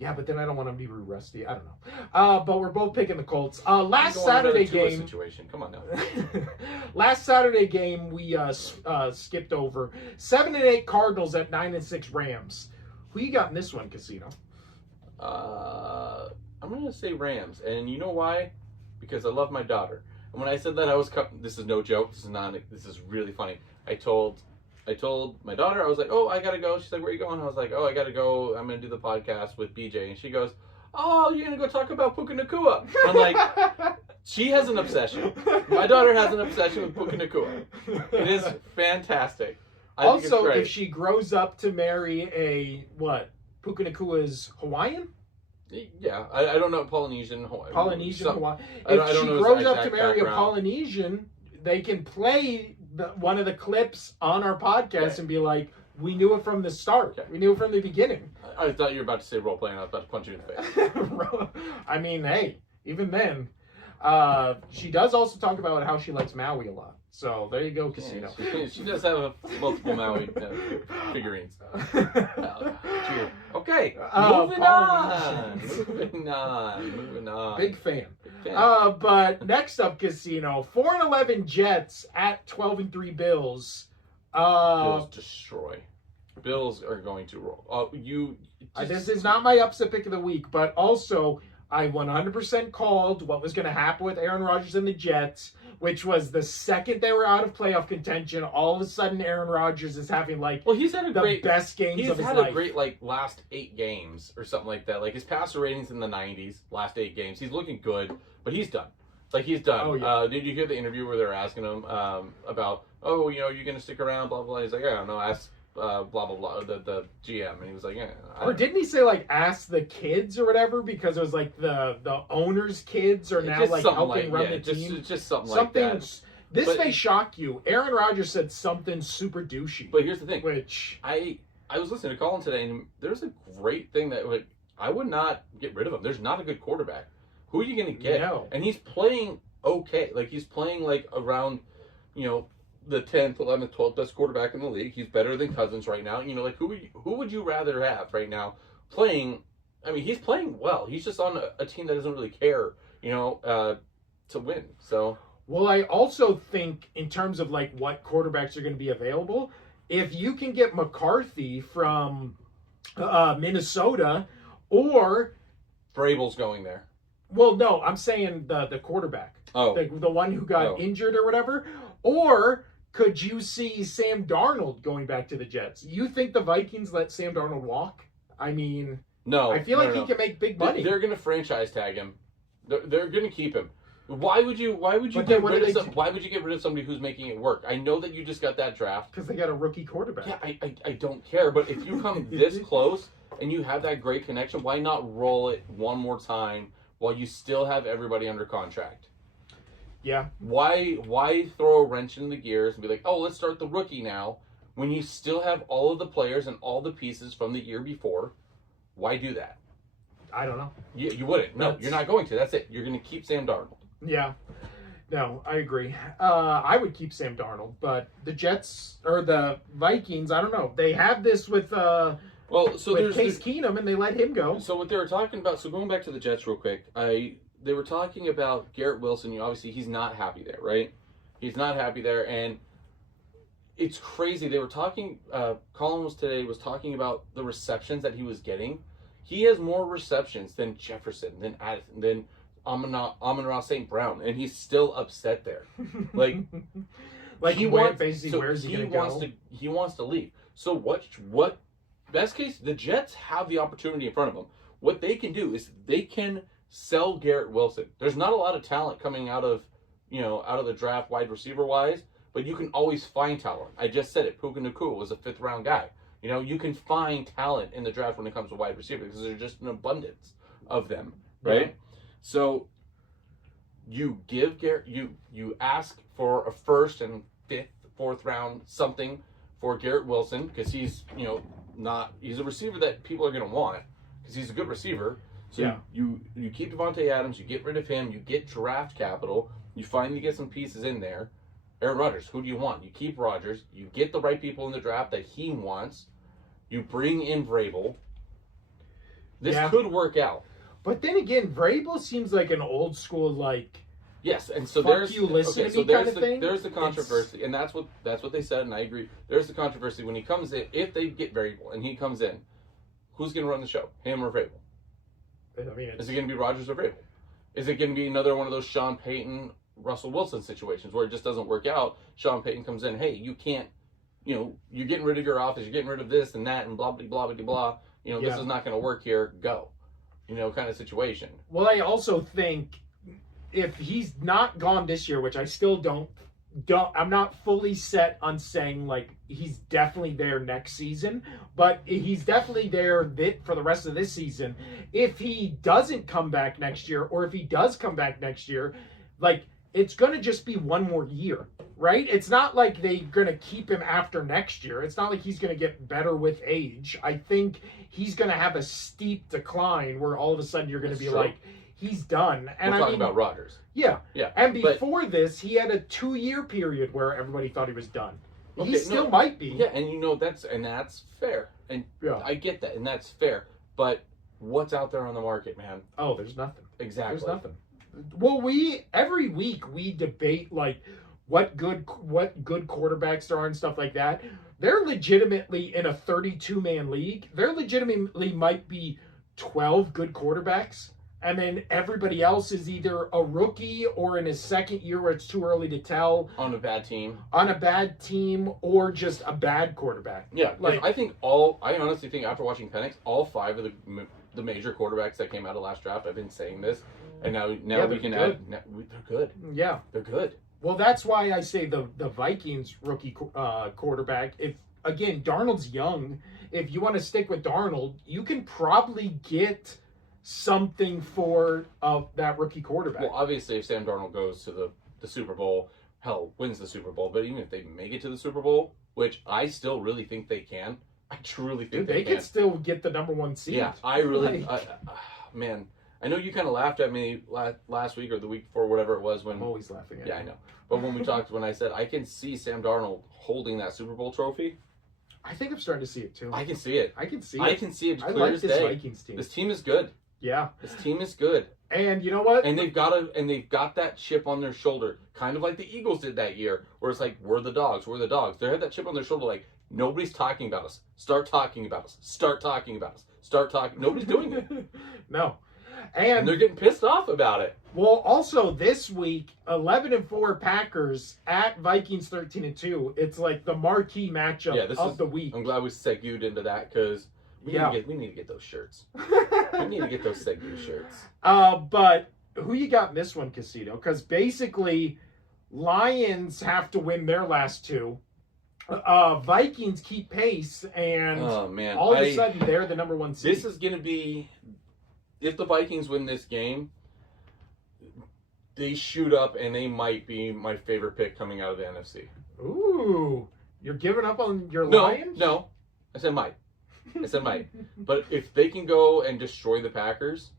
Yeah, but then I don't want him to be rusty. I don't know. But we're both picking the Colts. Last Saturday game. Situation. Come on now. Last Saturday game we skipped over. 7-8 Cardinals at 9-6 Rams. Who you got in this one, Casino? I'm gonna say Rams, and you know why? Because I love my daughter. And when I said that, this is no joke. This is really funny. I told my daughter, I was like, oh, I gotta go. She's like, where are you going? I was like, oh, I gotta go. I'm gonna do the podcast with BJ. And she goes, oh, you're gonna go talk about Puka Nacua. I'm like, she has an obsession. My daughter has an obsession with Puka Nacua. It is fantastic. Also, if she grows up to marry Puka Nacua is Hawaiian? Yeah, I don't know Polynesian, Hawaiian. Hawaiian. If she grows up to marry a Polynesian, they can play one of the clips on our podcast and be like, we knew it from the start. Okay. We knew it from the beginning. I thought you were about to say role playing. I was about to punch you in the face. I mean, hey, even then. She does also talk about how she likes Maui a lot. So there you go, Casino. Yeah, she does have multiple Maui figurines. Okay, moving on. Big fan. But next up, Casino, 4-11 Jets at 12-3 Bills. Bills destroy. Bills are going to roll. This is not my upset pick of the week, but also I 100% called what was going to happen with Aaron Rodgers and the Jets, which was the second they were out of playoff contention, all of a sudden Aaron Rodgers is having he's had the best games of his life. He's had a great last 8 games or something like that. Like his passer ratings in the 90s, last 8 games. He's looking good, but he's done. He's done. Oh, yeah. Did you hear the interview where they're asking him about, you're going to stick around, blah, blah, blah. He's like, I don't know, ask blah, blah, blah, the GM. And he was like, yeah. Or didn't he say, ask the kids or whatever? Because it was the owner's kids are now, helping run the team. Just something like that. This may shock you. Aaron Rodgers said something super douchey. But here's the thing. Which I was listening to Colin today, and there's a great thing that I would not get rid of him. There's not a good quarterback. Who are you going to get? No. And he's playing okay. He's playing around, the 10th, 11th, 12th best quarterback in the league. He's better than Cousins right now. Who would you rather have right now playing? I mean, he's playing well. He's just on a team that doesn't really care, to win. So. Well, I also think in terms of what quarterbacks are going to be available, if you can get McCarthy from Minnesota, or Vrabel's going there. Well, no, I'm saying the quarterback. Oh. The one who got Oh. injured or whatever. Or could you see Sam Darnold going back to the Jets? You think the Vikings let Sam Darnold walk? I mean, No. I feel like he can make big money. They're going to franchise tag him. They're going to keep him. Why would you But get rid of why would you get rid of somebody who's making it work? I know that you just got that draft. Because they got a rookie quarterback. Yeah, I don't care. But if you come this close and you have that great connection, why not roll it one more time while you still have everybody under contract? Yeah. Why throw a wrench in the gears and be like, oh, let's start the rookie now when you still have all of the players and all the pieces from the year before? Why do that? I don't know. You wouldn't. No, you're not going to. That's it. You're going to keep Sam Darnold. Yeah. No, I agree. I would keep Sam Darnold, but the Jets or the Vikings, I don't know. They have this with with Case Keenum, and they let him go. So what they were talking about. So going back to the Jets real quick, they were talking about Garrett Wilson. Obviously he's not happy there, right? He's not happy there, and it's crazy. They were talking. Colin was talking about the receptions that he was getting. He has more receptions than Jefferson, than Addison, than Amon-Ra St. Brown, and he's still upset there. Like he wants basically where's he going to go? He wants to leave. So what best case, the Jets have the opportunity in front of them. What they can do is they can sell Garrett Wilson. There's not a lot of talent coming out of the draft wide receiver wise, but you can always find talent. I just said it. Puka Nacua was a 5th round guy. You can find talent in the draft when it comes to wide receiver because there's just an abundance of them, right? Yeah. So you give Garrett, you ask for a 1st and 5th, 4th round something for Garrett Wilson because he's he's a receiver that people are going to want because he's a good receiver. So yeah. you keep Devontae Adams, you get rid of him, you get draft capital, you finally get some pieces in there. Aaron Rodgers, who do you want? You keep Rodgers, you get the right people in the draft that he wants, you bring in Vrabel. This could work out. But then again, Vrabel seems like an old school yes, and so there's the controversy, and that's what they said, and I agree. There's the controversy when he comes in. If they get Vrabel and he comes in, who's going to run the show? Him or Vrabel? I mean, is it going to be Rodgers or Vrabel? Is it going to be another one of those Sean Payton, Russell Wilson situations where it just doesn't work out? Sean Payton comes in, hey, you can't, you're getting rid of your office, you're getting rid of this and that, and blah blah blah blah blah. This is not going to work here. Go. Kind of situation. Well, I also think if he's not gone this year, which I still I'm not fully set on saying he's definitely there next season, but he's definitely there for the rest of this season. If he doesn't come back next year, or if he does come back next year, it's going to just be one more year, right? It's not like they're going to keep him after next year. It's not like he's going to get better with age. I think he's going to have a steep decline where all of a sudden you're going to be true. He's done. And we're talking about Rodgers. Yeah. Yeah. And before this, he had a 2-year period where everybody thought he was done. Okay, he still might be. Yeah, and that's fair. And I get that, and that's fair. But what's out there on the market, man? Oh, there's nothing. Exactly. There's nothing. Well, every week we debate what good quarterbacks there are and stuff like that. They're legitimately in a 32-man league. There legitimately might be 12 good quarterbacks, and then everybody else is either a rookie or in his second year where it's too early to tell. On a bad team, or just a bad quarterback. Yeah, I honestly think after watching Penix, all 5 of the major quarterbacks that came out of last draft, I've been saying this, and now we can add. They're good. Yeah, they're good. Well, that's why I say the Vikings rookie quarterback. If again Darnold's young, if you want to stick with Darnold, you can probably get something for that rookie quarterback. Well, obviously, if Sam Darnold goes to the Super Bowl, wins the Super Bowl, but even if they make it to the Super Bowl, which I still really think they can, I truly think they can. Could still get the number 1 seed. Yeah, I really, man. I know you kind of laughed at me last week or the week before, whatever it was. I'm always laughing at you. Yeah, I know. But when I said I can see Sam Darnold holding that Super Bowl trophy, I think I'm starting to see it too. I can see it. I can see it. I like this Vikings team. This team is good. Yeah. This team is good. And you know what? And they've got that chip on their shoulder, kind of like the Eagles did that year, where it's we're the dogs. They had that chip on their shoulder, nobody's talking about us. Start talking about us. Start talking about us. Start talking. Nobody's doing it. No. And they're getting pissed off about it. Well, also this week, 11-4 Packers at Vikings 13-2. It's like the marquee matchup of the week. I'm glad we segued into that because we need to get those shirts. We need to get those Segu shirts. But who you got in this one, Casito? Because basically, Lions have to win their last two. Vikings keep pace, and all of a sudden they're the number one seed. This is going to be, if the Vikings win this game, they shoot up, and they might be my favorite pick coming out of the NFC. Ooh, you're giving up on your Lions? No, I said might. But if they can go and destroy the Packers,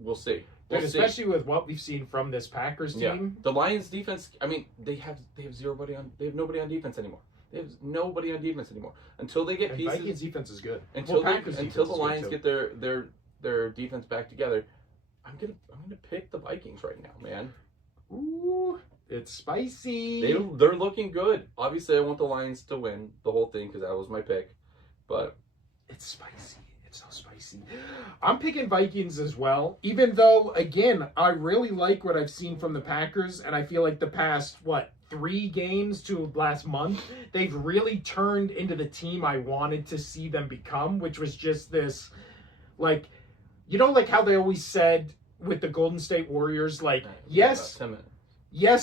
we'll see. Especially with what we've seen from this Packers team. Yeah. The Lions defense, I mean, they have nobody on defense anymore. Until they get pieces. Vikings defense is good. Until the Lions get their defense back together, I'm gonna pick the Vikings right now, man. Ooh, it's spicy. They're looking good. Obviously, I want the Lions to win the whole thing because that was my pick. But it's spicy. It's so spicy. I'm picking Vikings as well, even though, again, I really like what I've seen from the Packers, and I feel like the past, 3 games to last month, they've really turned into the team I wanted to see them become, which was just this, like how they always said with the Golden State Warriors, yes,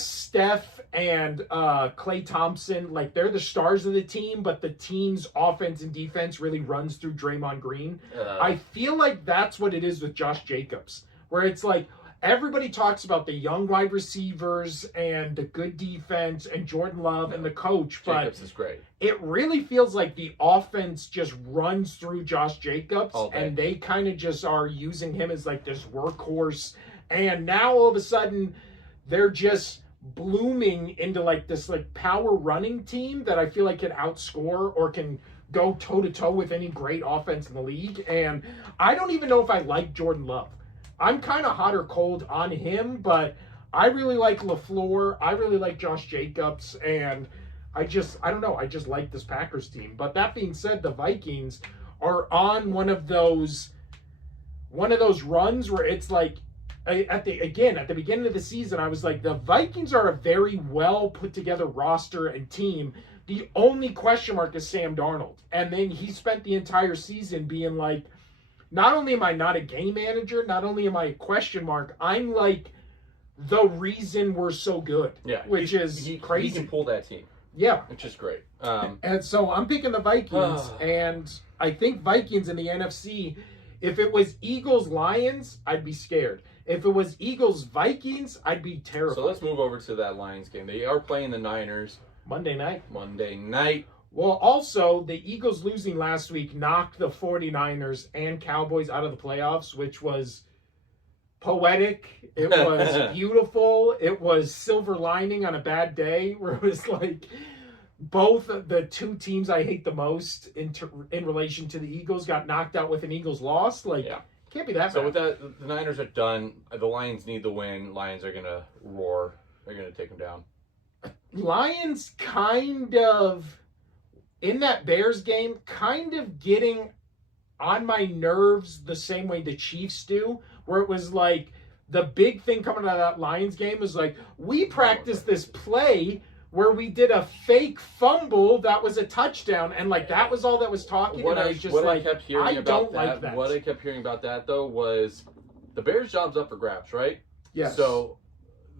Steph and Klay Thompson, they're the stars of the team, but the team's offense and defense really runs through Draymond Green. I feel like that's what it is with Josh Jacobs, where it's like everybody talks about the young wide receivers and the good defense and Jordan Love and the coach, but Jacobs is great. It really feels like the offense just runs through Josh Jacobs, and they kind of just are using him as this workhorse. And now all of a sudden, they're just blooming into this power running team that I feel like can outscore or can go toe to toe with any great offense in the league. And I don't even know if I like Jordan Love. I'm kind of hot or cold on him, but I really like LaFleur. I really like Josh Jacobs, and I don't know. I just like this Packers team. But that being said, the Vikings are on one of those runs where it's at the beginning of the season, I was like, the Vikings are a very well put together roster and team. The only question mark is Sam Darnold. And then he spent the entire season being like, not only am I not a game manager, not only am I a question mark, I'm the reason we're so good. Yeah. Which is crazy. He can pull that team. Yeah. Which is great. And so I'm picking the Vikings, and I think Vikings in the NFC, if it was Eagles-Lions, I'd be scared. If it was Eagles-Vikings, I'd be terrified. So let's move over to that Lions game. They are playing the Niners. Monday night. Well, also, the Eagles losing last week knocked the 49ers and Cowboys out of the playoffs, which was poetic. It was beautiful. It was silver lining on a bad day, where it was both the two teams I hate the most in relation to the Eagles got knocked out with an Eagles loss. Can't be that bad. So with that, the Niners are done. The Lions need the win. Lions are going to roar. They're going to take them down. Lions kind of, in that Bears game, kind of getting on my nerves the same way the Chiefs do, where it was the big thing coming out of that Lions game was we practiced this play where we did a fake fumble that was a touchdown, and that was all that was talking. What I kept hearing about that. What I kept hearing about that though was the Bears' job's up for grabs, right? Yes. So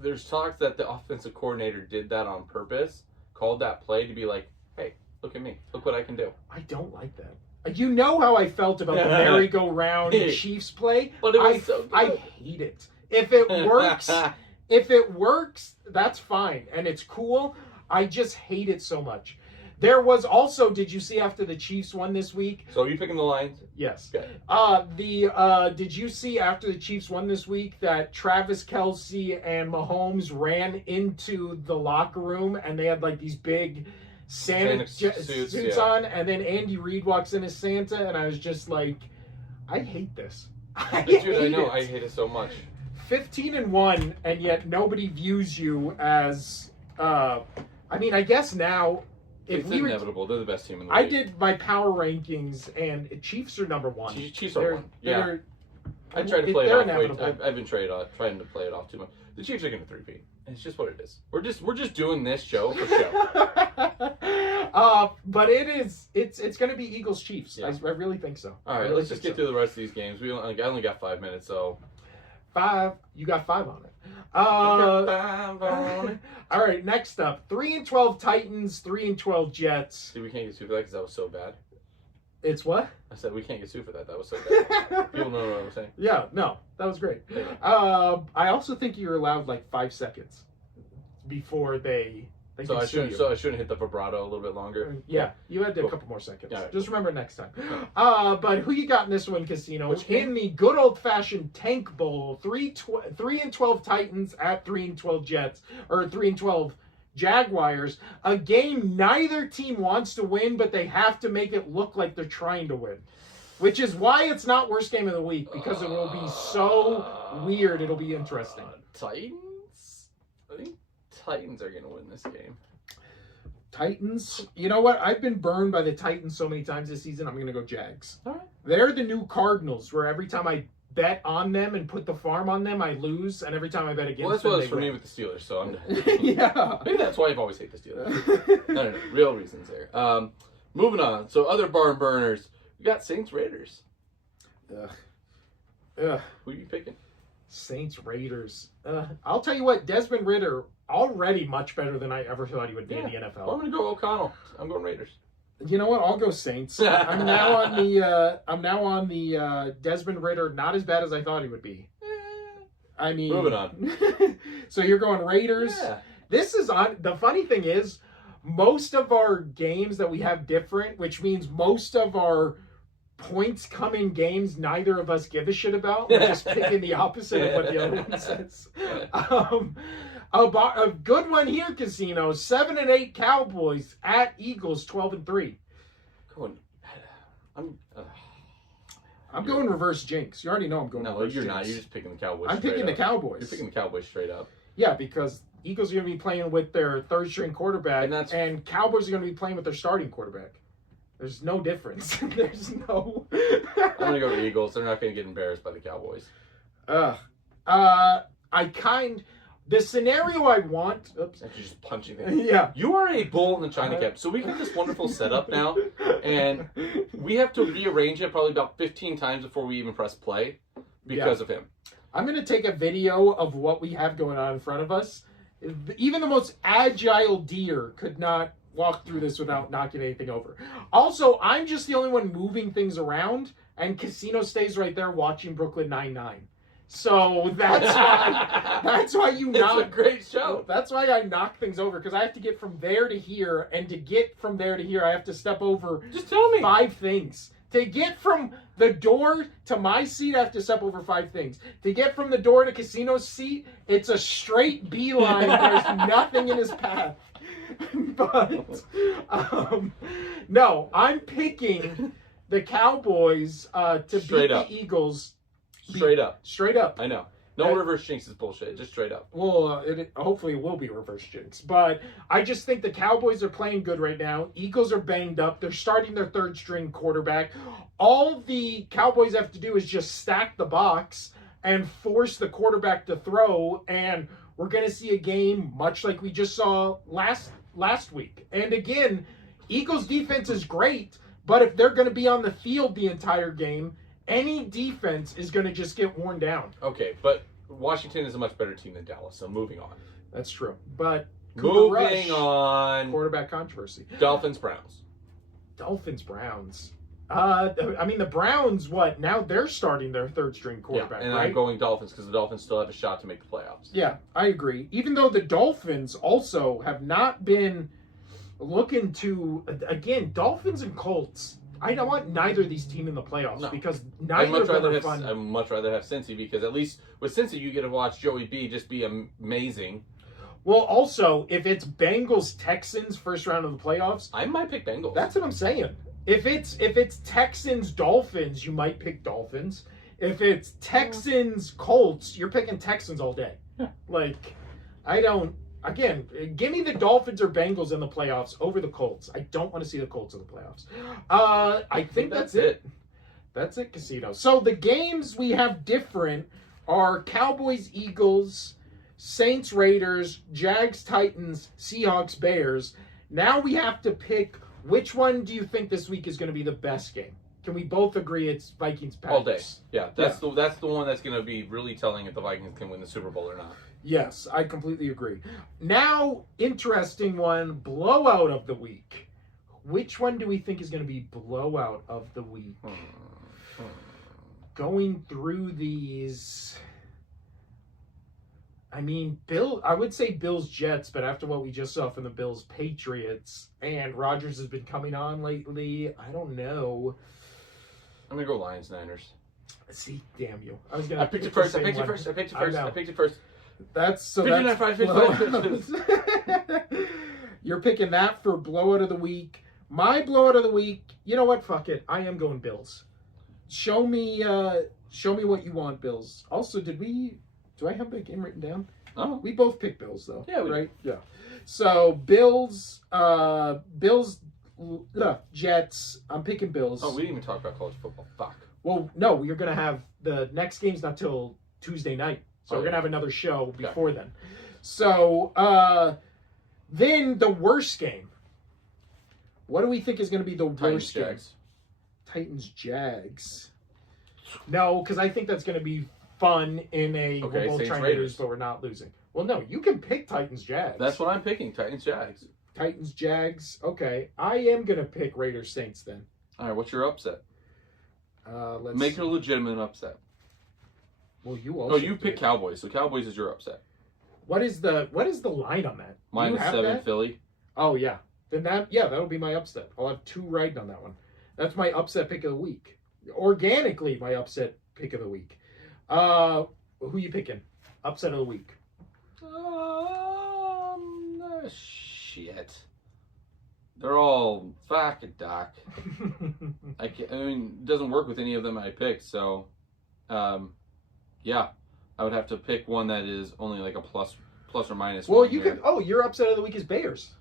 there's talks that the offensive coordinator did that on purpose, called that play to be like, hey, look at me, look what I can do. I don't like that. You know how I felt about the merry-go-round Chiefs play, but it was so good. I hate it. If it works, that's fine, and it's cool. I just hate it so much. There was also, did you see after the Chiefs won this week? So are you picking the Lions? Yes. Okay. Did you see after the Chiefs won this week that Travis Kelce and Mahomes ran into the locker room and they had these big Santa suits on, and then Andy Reid walks in as Santa, and I was just I hate this. I hate it so much. 15-1, and yet nobody views you as. I guess now. It's inevitable. They're the best team in the league. I did my power rankings, and Chiefs are number one. Chiefs are one. Yeah. I try to play it They're off. inevitable. I've been trying to play it off too much. The Chiefs are going to three-peat. It's just what it is. We're just doing this show for show. But it's going to be Eagles Chiefs. Yeah. I really think so. All right, let's just get through the rest of these games. I only got 5 minutes, so 5. You got 5 on it. All right, next up, 3-12 Titans, 3-12 Jets. See, we can't get sued for that because that was so bad. It's what? I said we can't get sued for that. That was so bad. People know what I'm saying. Yeah, no, that was great. Yeah. I also think you're allowed like 5 seconds before they So can I sue you. shouldn't hit the vibrato a little bit longer. Yeah, you had a Cool. couple more seconds. Yeah, right. Just remember next time. But who you got in this one, Casino? Which game? In the good old-fashioned Tank Bowl, 3-12 Titans at 3-12 Jets, or 3-12 Jaguars. A game neither team wants to win, but they have to make it look like they're trying to win. Which is why it's not worst game of the week, because it will be so weird. It'll be interesting. Titans? I think Titans are going to win this game. Titans. You know what? I've been burned by the Titans so many times this season. I'm going to go Jags. All right. They're the new Cardinals, where every time I bet on them and put the farm on them, I lose, and every time I bet against Well, that's them, what they it's for win. me with the Steelers, so I'm Yeah. maybe that's why I've always hated the Steelers. No, real reasons there. Moving on. So other barn burners. We got Saints Raiders. Ugh. Who are you picking? Saints Raiders. I'll tell you what, Desmond Ridder already much better than I ever thought he would be in the NFL. Well, I'm going to go O'Connell. I'm going Raiders. You know what? I'll go Saints. I'm now on the Desmond Ridder. Not as bad as I thought he would be. I mean, Moving on. So you're going Raiders. Yeah. This is on. The funny thing is, most of our games that we have different, which means most of our points come in games neither of us give a shit about. We're just picking the opposite of what the other one says. A good one here, Casino. 7-8 Cowboys at Eagles 12-3. I'm going reverse jinx. You already know I'm going No, reverse you're jinx. not. You're just picking the Cowboys. I'm picking the Cowboys. You're picking the Cowboys straight up. Yeah, because Eagles are going to be playing with their third string quarterback, And Cowboys are going to be playing with their starting quarterback. There's no difference. There's no. I'm going to go with the Eagles. They're not going to get embarrassed by the Cowboys. The scenario I want. Oops. You're just punching things. Yeah. You are a bull in the china cap. So we got this wonderful setup now, and we have to rearrange it probably about 15 times before we even press play because of him. I'm going to take a video of what we have going on in front of us. Even the most agile deer could not walk through this without knocking anything over. Also, I'm just the only one moving things around, and Casino stays right there watching Brooklyn Nine-Nine. So that's why you knock. It's a great show. That's why I knock things over, because I have to get from there to here, and to get from there to here, I have to step over. Just tell me 5 things. To get from the door to my seat, I have to step over 5 things. To get from the door to Casino's seat, it's a straight beeline. There's nothing in his path. But no, I'm picking the Cowboys to beat the Eagles. Straight up. Straight up. I know. No reverse jinx is bullshit. Just straight up. Well, hopefully it will be reverse jinx. But I just think the Cowboys are playing good right now. Eagles are banged up. They're starting their third string quarterback. All the Cowboys have to do is just stack the box and force the quarterback to throw. And we're going to see a game much like we just saw last week. And again, Eagles defense is great. But if they're going to be on the field the entire game, any defense is going to just get worn down. Okay, but Washington is a much better team than Dallas, so moving on. That's true. But moving on. Quarterback controversy. Dolphins-Browns. Dolphins-Browns. I mean, the Browns, now they're starting their third string quarterback, and right? I'm going Dolphins because the Dolphins still have a shot to make the playoffs. Yeah, I agree. Even though the Dolphins also have not been looking to, again, Dolphins and Colts. I don't want neither of these teams in the playoffs because neither of them are fun. I'd much rather have Cincy because at least with Cincy you get to watch Joey B just be amazing. Well, also, if it's Bengals-Texans first round of the playoffs, I might pick Bengals. That's what I'm saying. If it's Texans-Dolphins, you might pick Dolphins. If it's Texans-Colts, you're picking Texans all day. Again, give me the Dolphins or Bengals in the playoffs over the Colts. I don't want to see the Colts in the playoffs. I think that's it. That's it, Casino. So the games we have different are Cowboys, Eagles, Saints, Raiders, Jags, Titans, Seahawks, Bears. Now we have to pick which one do you think this week is going to be the best game? Can we both agree it's Vikings Packers? All day. Yeah, that's the one that's going to be really telling if the Vikings can win the Super Bowl or not. Yes, I completely agree. Now, interesting one, blowout of the week. Which one do we think is going to be blowout of the week? Going through these, I mean, I would say Bills Jets, but after what we just saw from the Bills Patriots and Rodgers has been coming on lately, I don't know. I'm gonna go Lions Niners. See, damn you! I picked it first. I picked it first. That's 59-5. You're picking that for blowout of the week. My blowout of the week. You know what? Fuck it. I am going Bills. Show me what you want, Bills. Also, do I have that game written down? Oh, we both picked Bills though. Yeah, right. Yeah. So Bills, Jets. I'm picking Bills. Oh, we didn't even talk about college football. Fuck. Well, no, we're gonna have the next game's not till Tuesday night, so we're gonna have another show before then. So then the worst game. What do we think is gonna be the worst game? Titans Jags. No, because I think that's going to be fun in a we're both trying to lose, but we're not losing. Well, no, you can pick Titans Jags. That's what I'm picking. Titans Jags. Titans Jags. Okay, I am going to pick Raiders Saints then. All right, what's your upset? Let's make it a legitimate upset. Well, you also. Oh, you pick Cowboys, so Cowboys is your upset. What is the line on that? -7 that? Philly. Oh yeah, then that'll be my upset. I'll have 2 right on that one. That's my upset pick of the week. Organically, my upset pick of the week. Who you picking? Upset of the week. Shit. They're all fuck a doc. I mean, it doesn't work with any of them I picked. So, yeah, I would have to pick one that is only like a plus or minus. Well, you could. Oh, your upset of the week is Bears.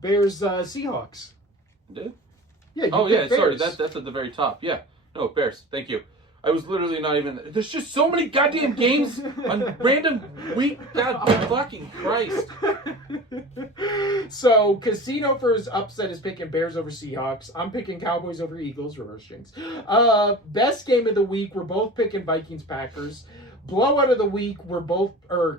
Bears Seahawks. Did? Yeah. Yeah. Sorry, that's at the very top. Yeah. No, Bears. Thank you. I was literally not even. There's just so many goddamn games on random week. God fucking Christ. So, Casino for his upset is picking Bears over Seahawks. I'm picking Cowboys over Eagles. Reverse jinx. Best game of the week, we're both picking Vikings Packers. Blowout of the week,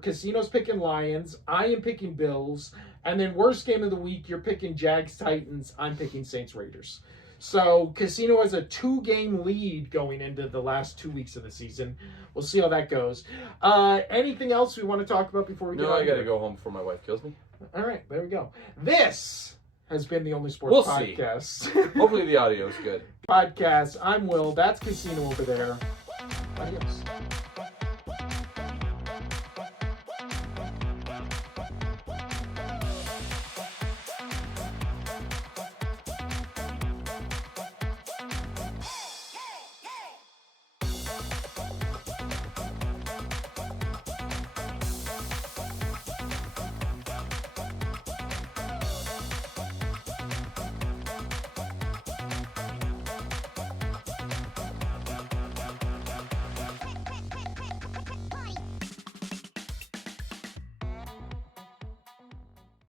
Casino's picking Lions. I am picking Bills. And then worst game of the week, you're picking Jags Titans. I'm picking Saints Raiders. So Casino has a 2-game lead going into the last 2 weeks of the season. We'll see how that goes. Anything else we want to talk about before we get on? No, I got to go home before my wife kills me. All right, there we go. This has been the Only Sports Podcast. See. Hopefully the audio is good. Podcast. I'm Will. That's Casino over there. Adios.